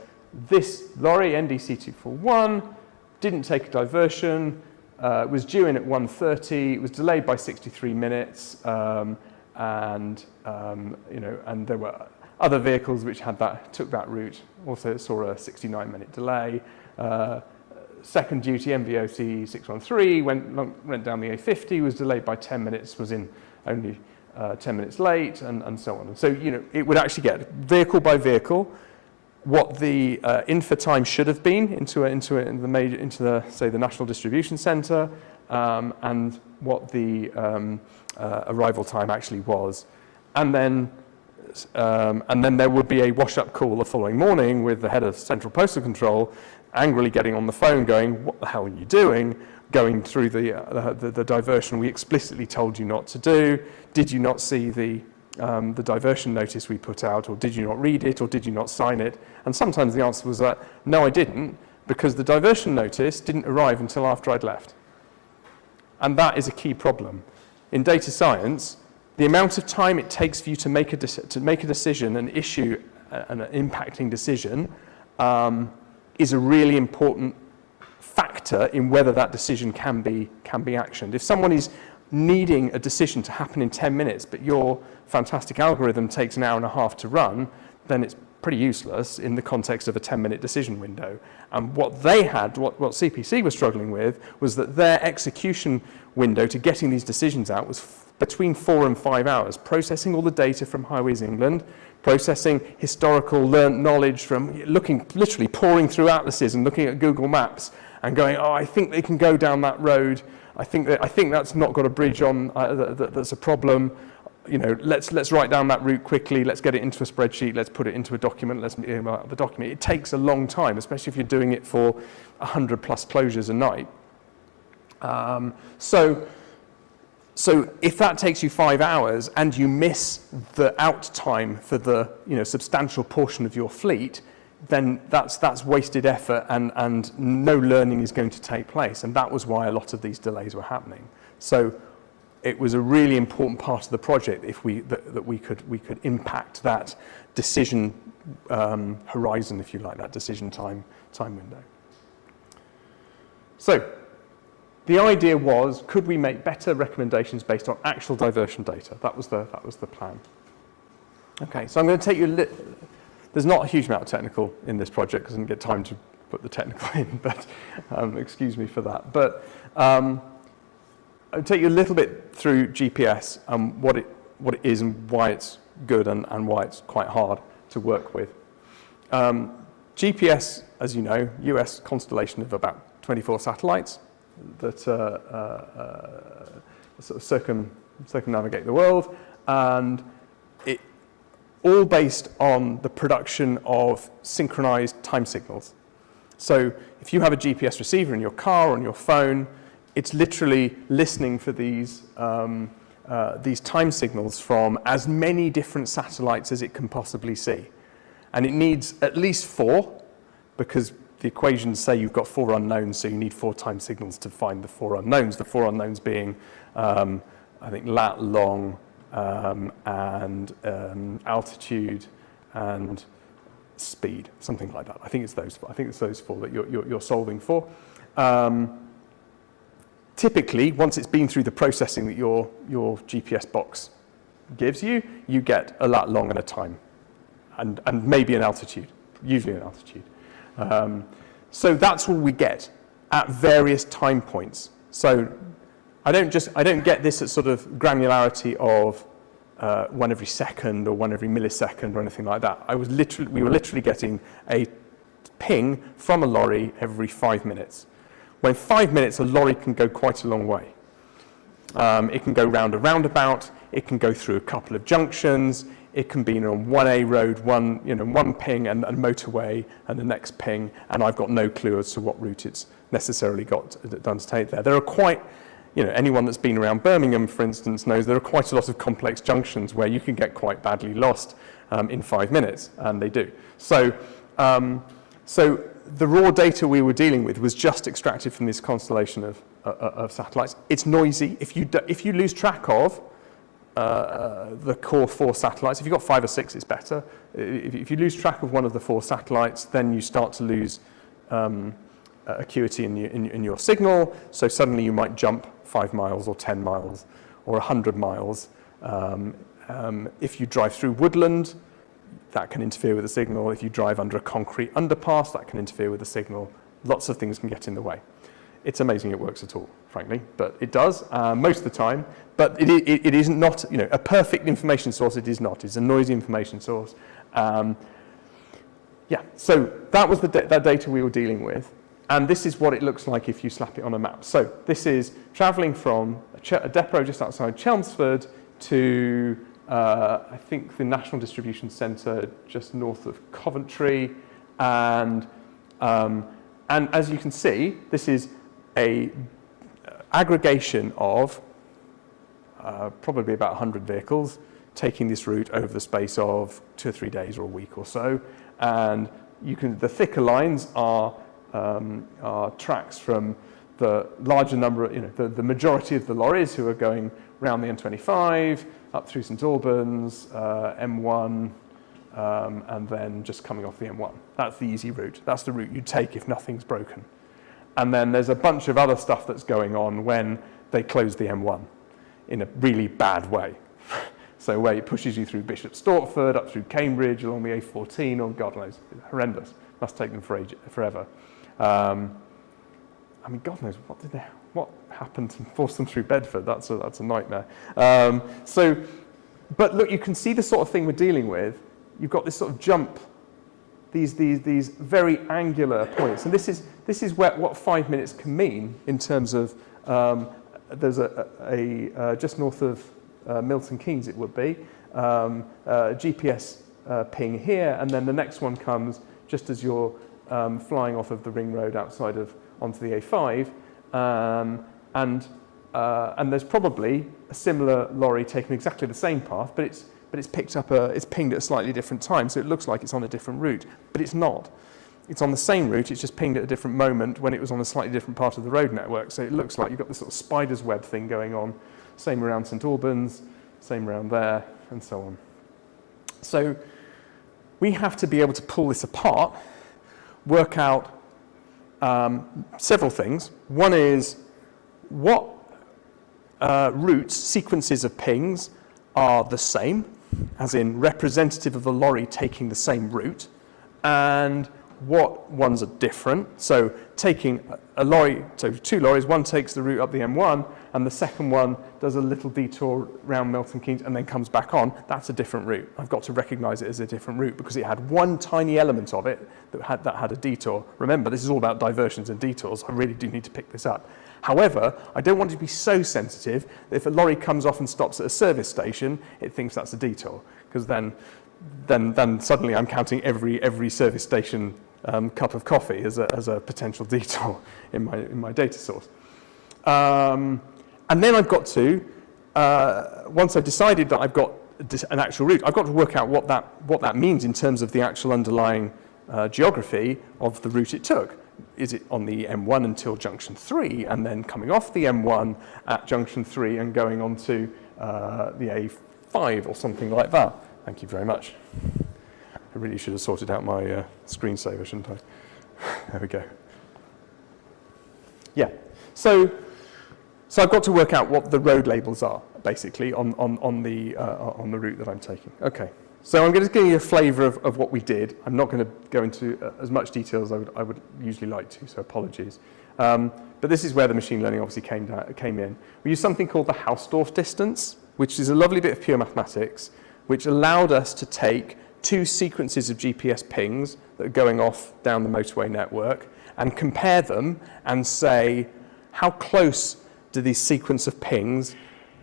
this lorry, NDC241, didn't take a diversion, was due in at 1:30, it was delayed by 63 minutes, and there were other vehicles which took that route. Also saw a 69-minute delay. Second duty MVOC 613 went down the A50, was delayed by 10 minutes, was in only 10 minutes late, and so on. And so, it would actually get vehicle by vehicle what the infer time should have been into the say the national distribution centre, and what the arrival time actually was, and then there would be a wash-up call the following morning with the head of Central Postal Control angrily getting on the phone, going, "What the hell are you doing? Going through the diversion we explicitly told you not to do. Did you not see the diversion notice we put out, or did you not read it, or did you not sign it?" And sometimes the answer was that, no, I didn't, because the diversion notice didn't arrive until after I'd left. And that is a key problem. In data science, the amount of time it takes for you to make a decision and issue an impacting decision is a really important factor in whether that decision can be actioned. If someone is needing a decision to happen in 10 minutes, but your fantastic algorithm takes an hour and a half to run, then it's pretty useless in the context of a 10-minute decision window. And what CPC was struggling with was that their execution window to getting these decisions out was between 4 and 5 hours, processing all the data from Highways England, processing historical learnt knowledge from literally pouring through atlases and looking at Google Maps and going, oh, I think they can go down that road. I think that's not got a bridge on, that's a problem. Let's write down that route quickly. Let's get it into a spreadsheet. Let's put it into a document. Let's email out the document. It takes a long time, especially if you're doing it for 100+ closures a night. So if that takes you 5 hours and you miss the out time for the substantial portion of your fleet, then that's wasted effort, and no learning is going to take place. And that was why a lot of these delays were happening. So it was a really important part of the project that we could impact that decision horizon, if you like, that decision time window. So the idea was, could we make better recommendations based on actual diversion data? That was the plan. Okay, so I'm going to take you there's not a huge amount of technical in this project because I didn't get time to put the technical in, but excuse me for that. But I'll take you a little bit through GPS and what it is and why it's good and why it's quite hard to work with. GPS, as you know, US constellation of about 24 satellites that sort of circumnavigate the world, and it all based on the production of synchronized time signals. So if you have a GPS receiver in your car or on your phone, it's literally listening for these time signals from as many different satellites as it can possibly see. And it needs at least 4, because the equations say you've got 4 unknowns, so you need 4 time signals to find the 4 unknowns. The 4 unknowns being, I think, lat, long, and altitude and speed, something like that. I think it's those 4. I think it's those 4 that you're solving for. Typically, once it's been through the processing that your GPS box gives you, you get a lat, long, and a time, and maybe an altitude, usually an altitude. So that's all we get at various time points. So I don't get this at sort of granularity of 1 every second or 1 every millisecond or anything like that. We were literally getting a ping from a lorry every 5 minutes. When 5 minutes, a lorry can go quite a long way. It can go round a roundabout. It can go through a couple of junctions. It can be on 1A road, one ping and motorway, and the next ping, and I've got no clue as to what route it's necessarily done to take there. There are quite, anyone that's been around Birmingham, for instance, knows there are quite a lot of complex junctions where you can get quite badly lost in 5 minutes, and they do. So the raw data we were dealing with was just extracted from this constellation of satellites. It's noisy. If you lose track of the core 4 satellites, if you've got 5 or 6, it's better. If you lose track of one of the 4 satellites, then you start to lose acuity in your signal. So suddenly you might jump 5 miles or 10 miles or 100 miles. If you drive through woodland, that can interfere with the signal. If you drive under a concrete underpass, that can interfere with the signal. Lots of things can get in the way. It's amazing it works at all, frankly, but it does most of the time. But it is not, a perfect information source. It is not. It's a noisy information source. So that was that data we were dealing with, and this is what it looks like if you slap it on a map. So this is travelling from a depot just outside Chelmsford to I think the National Distribution Centre just north of Coventry, and as you can see, this is a aggregation of probably about 100 vehicles taking this route over the space of 2 or 3 days or a week or so, and the thicker lines are tracks from the larger number, the majority of the lorries who are going round the M25 up through St Albans, M1, and then just coming off the M1. That's the easy route. That's the route you take if nothing's broken. And then there's a bunch of other stuff that's going on when they close the M1 in a really bad way. So where it pushes you through Bishop Stortford, up through Cambridge, along the A14, or God knows, horrendous. Must take them forever. God knows what happened to force them through Bedford. That's a nightmare. But look, you can see the sort of thing we're dealing with. You've got this sort of jump, these very angular points, and this is what 5 minutes can mean in terms of. There's a just north of Milton Keynes, it would be GPS ping here, and then the next one comes just as you're flying off of the ring road outside of onto the A5, and there's probably a similar lorry taking exactly the same path, but it's picked up it's pinged at a slightly different time, so it looks like it's on a different route, but it's not. It's on the same route, it's just pinged at a different moment when it was on a slightly different part of the road network. So it looks like you've got this sort of spider's web thing going on. Same around St Albans, same around there, and so on. So we have to be able to pull this apart, work out several things. One is what routes, sequences of pings are the same, as in representative of a lorry taking the same route, and what ones are different. So taking a lorry, so 2 lorries, one takes the route up the M1 and the second one does a little detour around Milton Keynes and then comes back on, that's a different route. I've got to recognise it as a different route because it had one tiny element of it that had a detour. Remember, this is all about diversions and detours. I really do need to pick this up. However, I don't want it to be so sensitive that if a lorry comes off and stops at a service station, it thinks that's a detour, because then suddenly I'm counting every service station cup of coffee as a potential detour in my data source. And then I've got to, once I've decided that I've got an actual route, I've got to work out what that means in terms of the actual underlying geography of the route it took. Is it on the M1 until junction 3 and then coming off the M1 at junction 3 and going on to the A5 or something like that? Thank you very much. I really should have sorted out my screensaver, shouldn't I? There we go. Yeah, so I've got to work out what the road labels are, basically, on the route that I'm taking. Okay, so I'm going to give you a flavour of what we did. I'm not going to go into as much detail as I would usually like to, so apologies. But this is where the machine learning obviously came in. We used something called the Hausdorff distance, which is a lovely bit of pure mathematics, which allowed us to take 2 sequences of GPS pings that are going off down the motorway network and compare them and say how close do these sequence of pings,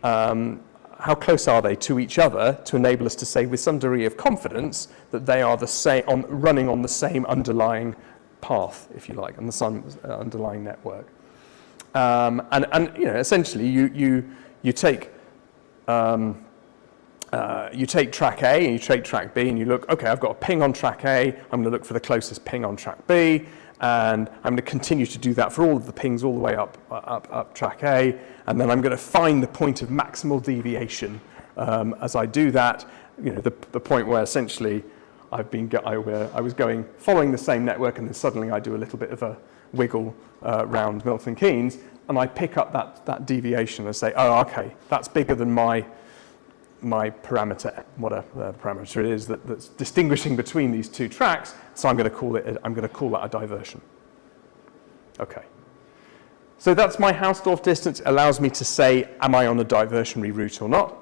how close are they to each other to enable us to say with some degree of confidence that they are the same, running on the same underlying path, if you like, on the same underlying network. And you know, essentially you take track A and you take track B and you look, okay, I've got a ping on track A, I'm going to look for the closest ping on track B, and I'm going to continue to do that for all of the pings all the way up track A, and then I'm going to find the point of maximal deviation as I do that. You know, the point where essentially I was going following the same network, and then suddenly I do a little bit of a wiggle around Milton Keynes, and I pick up that deviation and say, oh, okay, that's bigger than my parameter, whatever the parameter it is that's distinguishing between these two tracks. So I'm going to call that a diversion. Okay. So that's my Hausdorff distance. It allows me to say, am I on a diversionary route or not?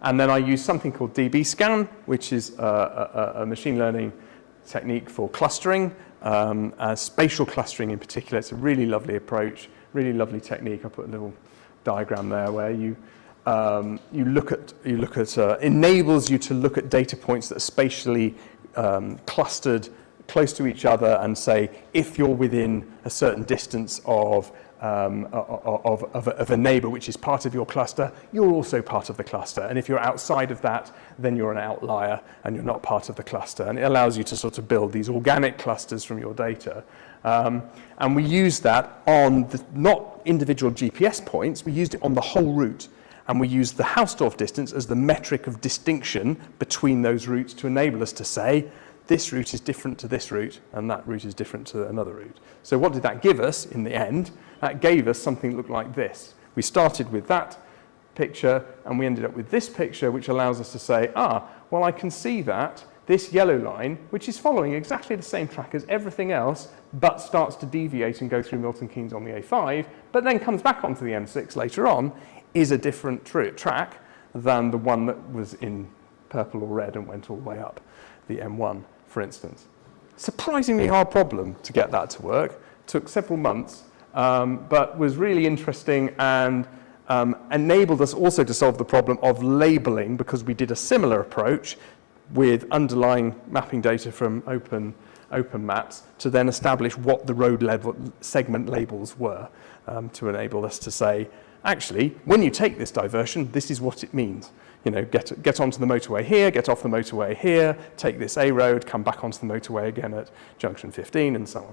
And then I use something called dbScan, which is a machine learning technique for clustering, spatial clustering in particular. It's a really lovely approach, really lovely technique. I put a little diagram there where you enables you to look at data points that are spatially clustered close to each other and say, if you're within a certain distance of a neighbor which is part of your cluster, you're also part of the cluster. And if you're outside of that, then you're an outlier and you're not part of the cluster. And it allows you to sort of build these organic clusters from your data. And we use that on not individual GPS points, we used it on the whole route. And we use the Hausdorff distance as the metric of distinction between those routes to enable us to say, this route is different to this route, and that route is different to another route. So what did that give us in the end? That gave us something that looked like this. We started with that picture, and we ended up with this picture, which allows us to say, well, I can see that this yellow line, which is following exactly the same track as everything else, but starts to deviate and go through Milton Keynes on the A5, but then comes back onto the M6 later on, is a different track than the one that was in purple or red and went all the way up the M1, for instance. Surprisingly hard problem to get that to work. Took several months, but was really interesting and enabled us also to solve the problem of labeling, because we did a similar approach with underlying mapping data from open maps to then establish what the road level segment labels were to enable us to say, actually, when you take this diversion, this is what it means. You know, get onto the motorway here, get off the motorway here, take this A road, come back onto the motorway again at junction 15, and so on.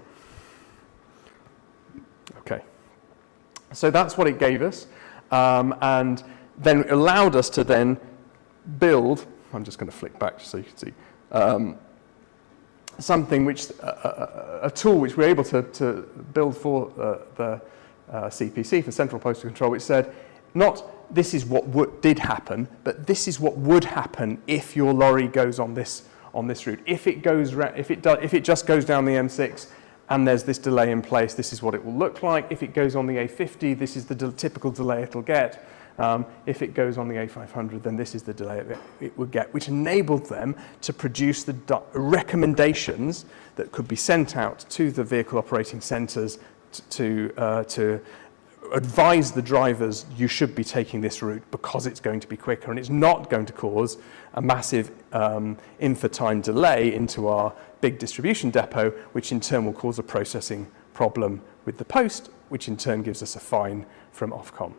Okay. So that's what it gave us. And then it allowed us to then build, I'm just going to flick back so you can see, something which, a tool which we're able to build for the CPC, for Central Postal Control, which said, not this is what did happen, but this is what would happen if your lorry goes on this route. If it just goes down the M6 and there's this delay in place, this is what it will look like. If it goes on the A50, this is the typical delay it'll get. If it goes on the A500, then this is the delay it would get, which enabled them to produce the recommendations that could be sent out to the vehicle operating centres to advise the drivers, you should be taking this route because it's going to be quicker and it's not going to cause a massive in-for-time delay into our big distribution depot, which in turn will cause a processing problem with the post, which in turn gives us a fine from Ofcom.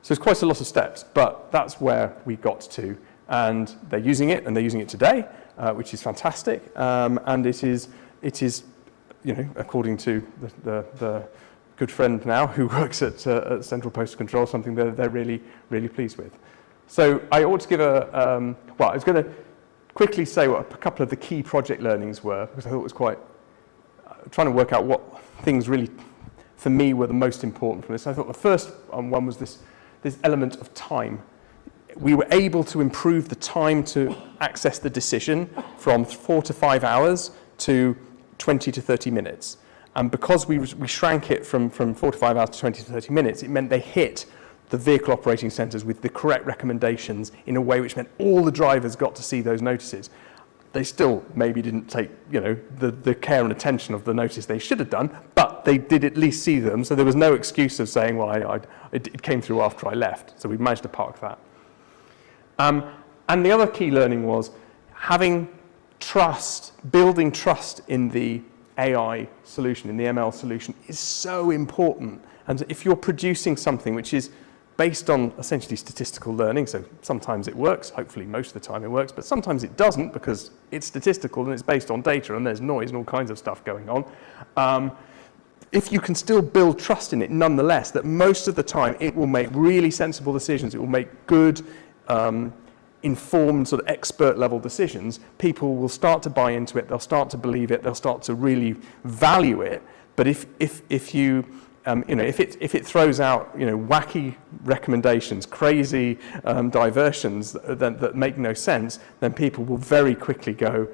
So it's quite a lot of steps, but that's where we got to. And they're using it, and they're using it today, which is fantastic. And it is, you know, according to the good friend now who works at Central Postal Control, something that they're really, really pleased with. So I ought to give I was going to quickly say what a couple of the key project learnings were, because I thought it was quite, trying to work out what things really, for me, were the most important from this. I thought the first one was this element of time. We were able to improve the time to access the decision from 4 to 5 hours to 20 to 30 minutes. And because we shrank it from 4 to 5 hours to 20 to 30 minutes, it meant they hit the vehicle operating centres with the correct recommendations in a way which meant all the drivers got to see those notices. They still maybe didn't take, the care and attention of the notice they should have done, but they did at least see them. So there was no excuse of saying, well, it came through after I left. So we managed to park that. And the other key learning was having trust, building trust in the AI solution, in the ML solution, is so important. And if you're producing something which is based on essentially statistical learning, so sometimes it works, hopefully most of the time it works, but sometimes it doesn't because it's statistical and it's based on data and there's noise and all kinds of stuff going on. If you can still build trust in it nonetheless, that most of the time it will make really sensible decisions, it will make good, informed, sort of expert level decisions, people will start to buy into it, they'll start to believe it, they'll start to really value it. But if you if it throws out wacky recommendations, crazy diversions that make no sense, then people will very quickly go,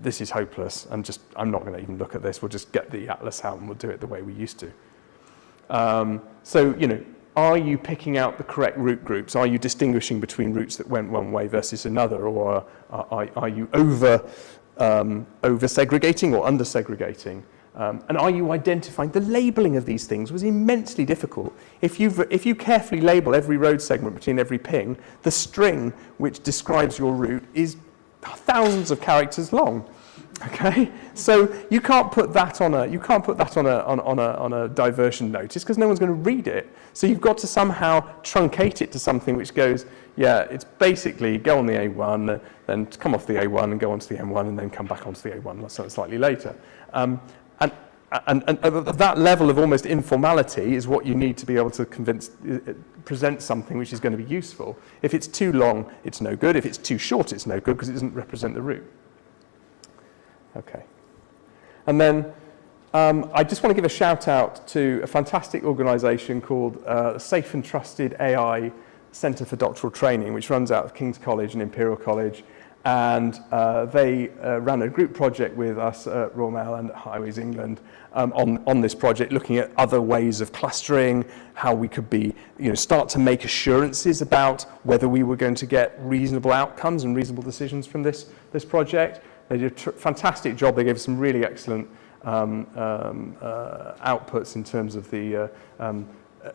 this is hopeless, and I'm not going to even look at this. We'll just get the atlas out and we'll do it the way we used to. So are you picking out the correct route groups? Are you distinguishing between routes that went one way versus another, or are you over segregating or under segregating? And are you identifying? The labeling of these things was immensely difficult. If you carefully label every road segment between every ping, the string which describes your route is thousands of characters long. Okay, so you can't put that on a diversion notice because no one's going to read it. So you've got to somehow truncate it to something which goes, yeah, it's basically go on the A1, then come off the A1 and go onto the M1, and then come back onto the A1 slightly later. And that level of almost informality is what you need to be able to present something which is going to be useful. If it's too long, it's no good. If it's too short, it's no good because it doesn't represent the route. Okay. And then I just want to give a shout out to a fantastic organisation called Safe and Trusted AI Centre for Doctoral Training, which runs out of King's College and Imperial College. And they ran a group project with us at Royal Mail and Highways England on this project, looking at other ways of clustering, how we could start to make assurances about whether we were going to get reasonable outcomes and reasonable decisions from this project. They did a fantastic job. They gave us some really excellent outputs in terms of the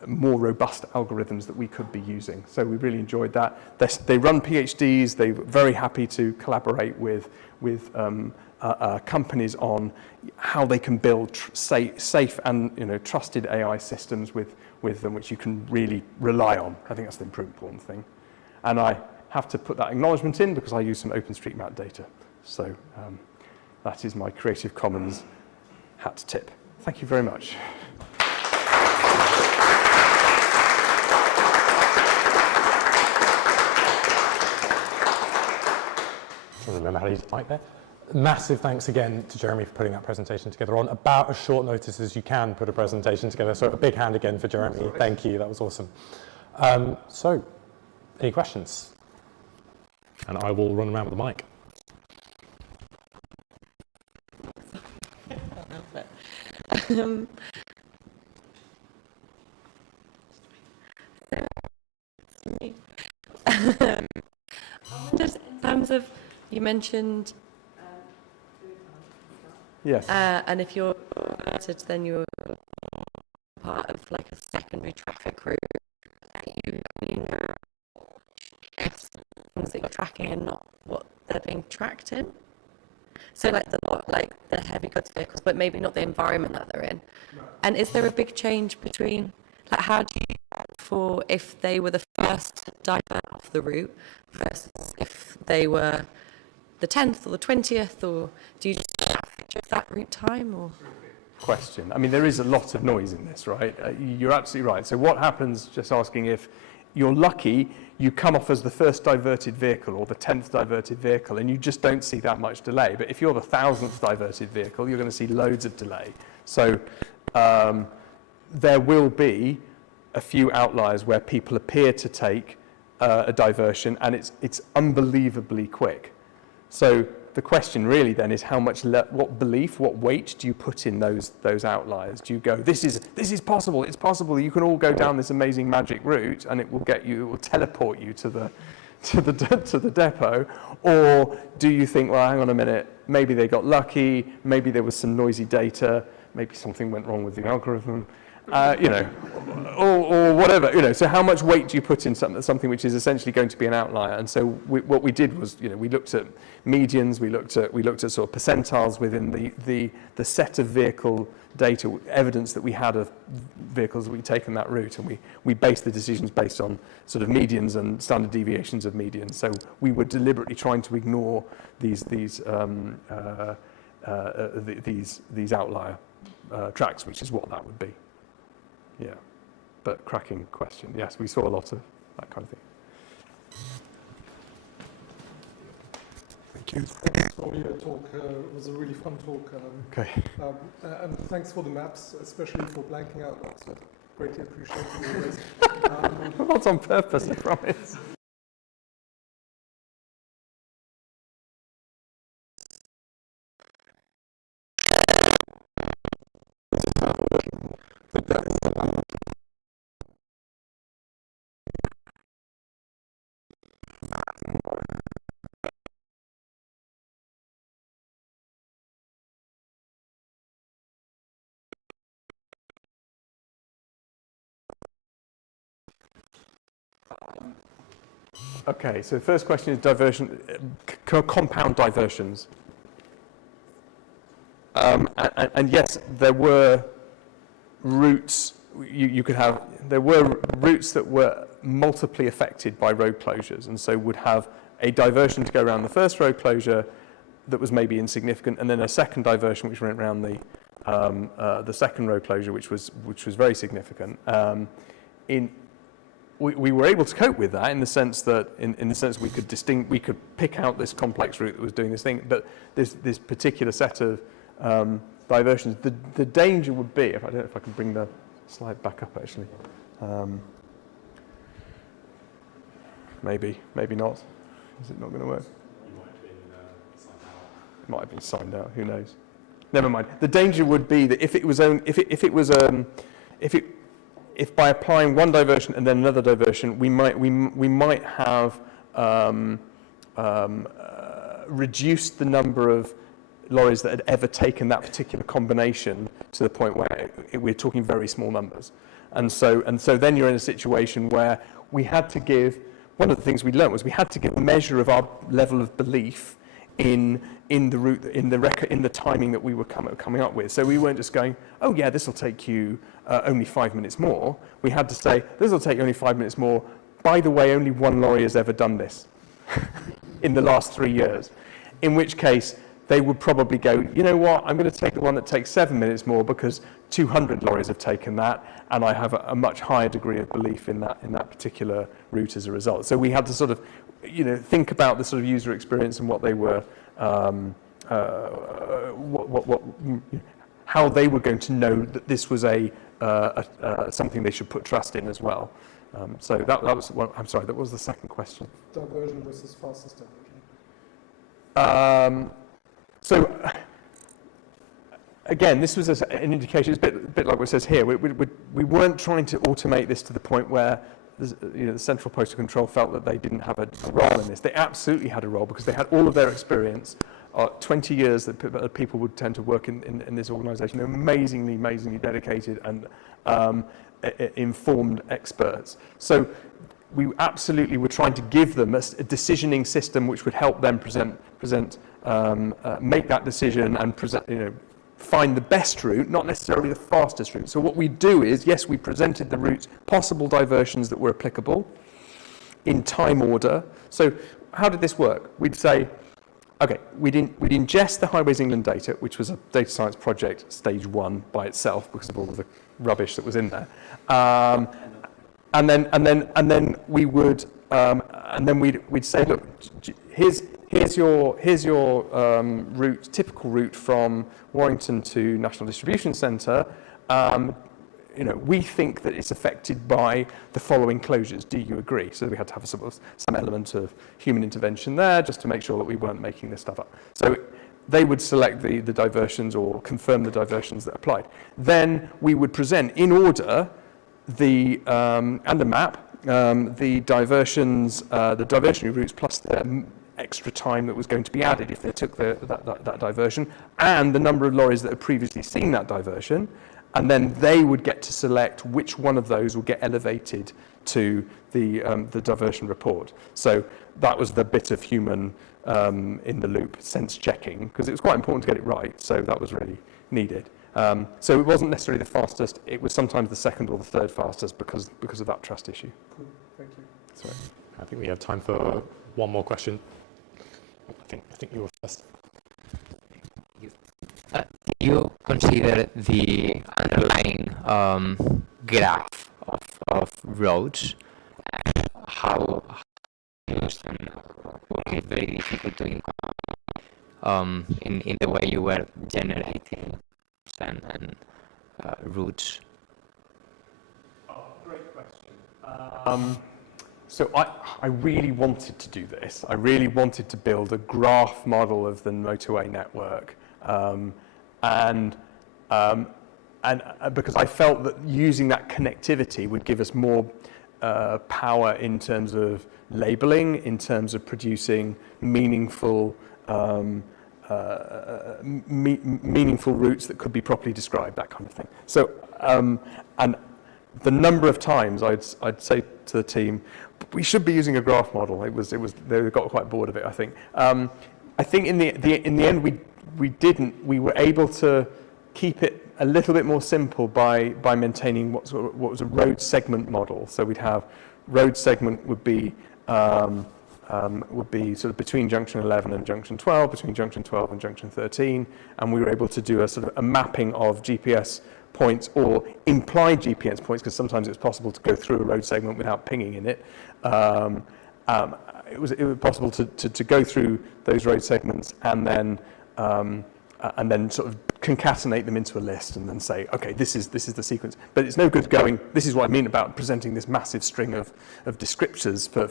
more robust algorithms that we could be using. So we really enjoyed that. They run PhDs. They're very happy to collaborate with companies on how they can build safe and trusted AI systems with them, which you can really rely on. I think that's the important thing. And I have to put that acknowledgement in because I use some OpenStreetMap data. So that is my Creative Commons hat tip. Thank you very much. I remember how to use the mic there. Massive thanks again to Jeremy for putting that presentation together on about as short notice as you can put a presentation together. So a big hand again for Jeremy. Thank you, that was awesome. So, any questions? And I will run around with the mic. Just in terms of, you mentioned yes, and if you're converted, then you're part of like a secondary traffic route that you know things that you're tracking and not what they're being tracked in. So like the heavy goods vehicles, but maybe not the environment that they're in. And is there a big change between, like, how do you for if they were the first to divert off the route versus if they were the 10th or the 20th, or do you just have that route time? Or question. I mean, there is a lot of noise in this, right? You're absolutely right. So what happens, just asking, if you're lucky, you come off as the first diverted vehicle or the 10th diverted vehicle, and you just don't see that much delay. But if you're the 1000th diverted vehicle, you're going to see loads of delay. So there will be a few outliers where people appear to take a diversion, and it's unbelievably quick. So the question really then is how much, what belief, what weight do you put in those outliers? Do you go, this is possible, it's possible, you can all go down this amazing magic route, and it will teleport you to to the depot, or do you think, well, hang on a minute, maybe they got lucky, maybe there was some noisy data, maybe something went wrong with the algorithm, or whatever, so how much weight do you put in something which is essentially going to be an outlier? And so what we did was, we looked at medians, we looked at sort of percentiles within the set of vehicle data, evidence that we had of vehicles that we'd taken that route, and we based the decisions based on sort of medians and standard deviations of medians. So we were deliberately trying to ignore these outlier tracks, which is what that would be. Yeah, but cracking question. Yes, we saw a lot of that kind of thing. Thank you. Thanks for your talk. It was a really fun talk. Okay. And thanks for the maps, especially for blanking out Oxford. Greatly appreciated. Not on purpose, I promise. Okay, so the first question is diversion, compound diversions. And yes, there were routes you could have. There were routes that were multiply affected by road closures, and so would have a diversion to go around the first road closure that was maybe insignificant, and then a second diversion which went around the second road closure, which was very significant. We were able to cope with that in the sense that we could pick out this complex route that was doing this thing, but this particular set of diversions. The danger would be, I don't know if I can bring the slide back up actually. Maybe not. Is it not going to work? Might have been signed out. Who knows? Never mind. The danger would be that if by applying one diversion and then another diversion, we might have reduced the number of lorries that had ever taken that particular combination to the point where we're talking very small numbers. And so then you're in a situation where we had to give, one of the things we learned was we had to give a measure of our level of belief in the route, in the timing that we were coming up with. So we weren't just going, oh yeah, this will take you only 5 minutes more. We had to say, this will take you only 5 minutes more. By the way, only one lorry has ever done this in the last 3 years. In which case, they would probably go, you know what, I'm going to take the one that takes 7 minutes more because 200 lorries have taken that, and I have a much higher degree of belief in that particular route as a result. So we had to sort of, think about the sort of user experience and what they were, how they were going to know that this was something they should put trust in as well. So that was one. I'm sorry, that was the second question. Diversion versus fastest diversion. So again, this was an indication. It's a bit like what it says here. We weren't trying to automate this to the point where the Central Postal Control felt that they didn't have a role in this. They absolutely had a role because they had all of their experience, 20 years that people would tend to work in this organisation. They're amazingly dedicated and informed experts. So we absolutely were trying to give them a decisioning system which would help them make that decision and find the best route, not necessarily the fastest route. So what we do is, yes, we presented the routes, possible diversions that were applicable in time order. So how did this work? We'd say, okay, we'd ingest the Highways England data, which was a data science project, stage 1 by itself because of all of the rubbish that was in there. And then we'd say, look, here's your route, typical route from Warrington to National Distribution Centre. We think that it's affected by the following closures. Do you agree? So we had to have some element of human intervention there, just to make sure that we weren't making this stuff up. So they would select the diversions or confirm the diversions that applied. Then we would present in order and a map the diversions, the diversionary routes plus the extra time that was going to be added if they took that diversion, and the number of lorries that had previously seen that diversion, and then they would get to select which one of those will get elevated to the diversion report. So that was the bit of human in the loop sense checking, because it was quite important to get it right, so that was really needed. So it wasn't necessarily the fastest, it was sometimes the second or the third fastest because of that trust issue. Cool. Thank you. Sorry. I think we have time for one more question. I think you were first. Do you consider the underlying graph of roads how used and it's very difficult to encounter in the way you were generating and routes? Great question. So I really wanted to do this. I really wanted to build a graph model of the motorway network, and because I felt that using that connectivity would give us more power in terms of labeling, in terms of producing meaningful meaningful routes that could be properly described, that kind of thing. So, and the number of times I'd say to the team, we should be using a graph model. They got quite bored of it, I think. I think in the end we didn't. We were able to keep it a little bit more simple by maintaining what was a road segment model. So we'd have road segment would be sort of between junction 11 and junction 12, between junction 12 and junction 13, and we were able to do a sort of a mapping of GPS points or implied GPS points, because sometimes it's possible to go through a road segment without pinging in it. It was possible to go through those road segments and then sort of concatenate them into a list and then say, okay, this is the sequence. But it's no good going, this is what I mean about presenting this massive string of descriptors for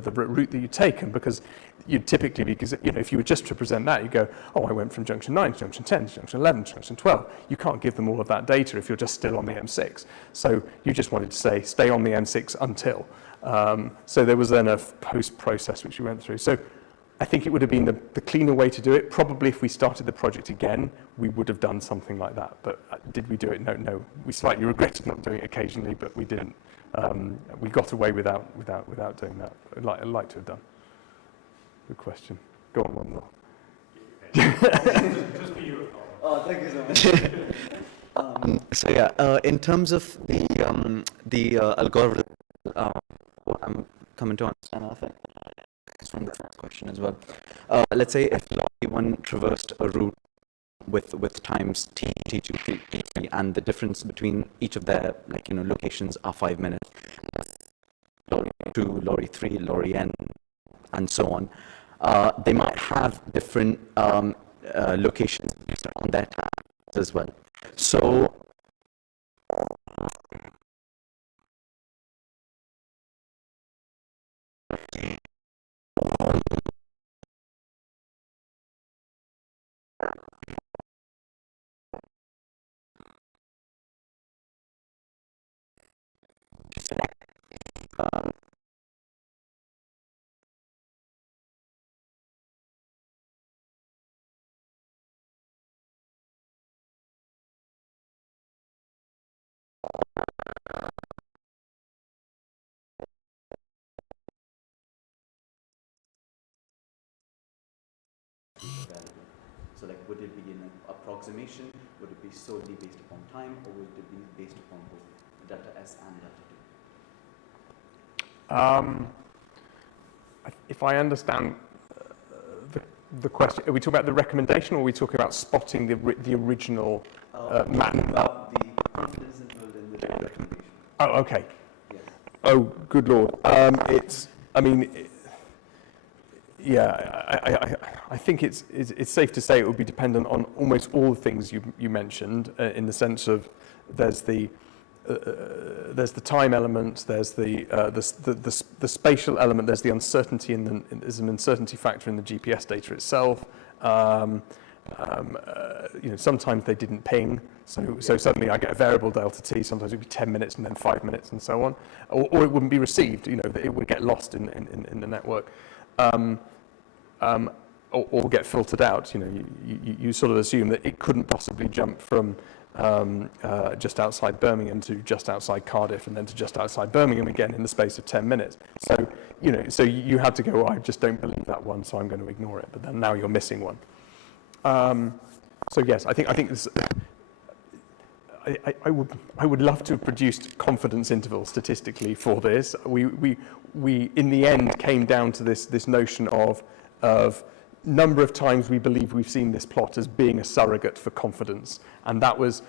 the route that you've taken, because you'd typically, because if you were just to present that, you go, oh, I went from junction 9 to junction 10 to junction 11 to junction 12. You can't give them all of that data if you're just still on the M6. So you just wanted to say, stay on the M6 until. So there was then a post-process which we went through. So I think it would have been the cleaner way to do it. Probably if we started the project again, we would have done something like that. But did we do it? No. We slightly regretted not doing it occasionally, but we didn't. We got away without doing that. I'd like to have done. Good question. Go on, one more. Just for you. Oh, thank you so much. So yeah, in terms of the algorithm, I'm coming to understand, I think, from the first question as well. Let's say if lorry 1 traversed a route with times T2, T3, and the difference between each of their locations are 5 minutes. Lorry 2, lorry 3, lorry N, and so on. They might have different locations based on their times as well. So So would it be an approximation? Would it be solely based upon time, or would it be based upon both data S and data 2? If I understand the question, are we talking about the recommendation, or are we talking about spotting the original map? About the confidence interval in the recommendation. Oh, okay. Yes. Oh, good Lord. I think it's safe to say it would be dependent on almost all the things you mentioned, in the sense of there's the time element, there's the spatial element, there's the uncertainty there's an uncertainty factor in the GPS data itself, sometimes they didn't ping, so suddenly I get a variable delta t, sometimes it would be 10 minutes and then 5 minutes and so on, or it wouldn't be received, it would get lost in the network, or get filtered out. You sort of assume that it couldn't possibly jump from just outside Birmingham to just outside Cardiff and then to just outside Birmingham again in the space of 10 minutes. So, so you had to go, I just don't believe that one, so I'm going to ignore it. But then now you're missing one. So yes, I think this, I would love to have produced confidence intervals statistically for this. We in the end came down to this notion of number of times we believe we've seen this plot as being a surrogate for confidence, and that was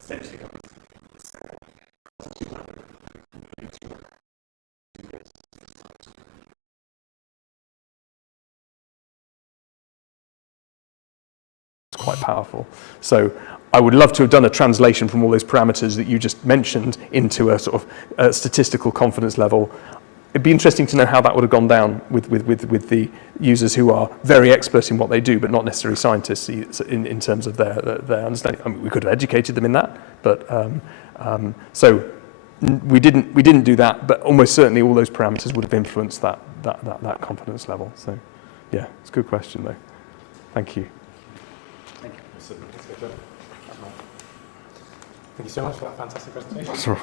essentially quite powerful. So I would love to have done a translation from all those parameters that you just mentioned into a sort of statistical confidence level. It'd be interesting to know how that would have gone down with the users who are very expert in what they do, but not necessarily scientists in terms of their understanding. I mean, we could have educated them in that, but so we didn't do that. But almost certainly all those parameters would have influenced that confidence level. So yeah, it's a good question though. Thank you. Thank you. Thank you so much for that fantastic presentation.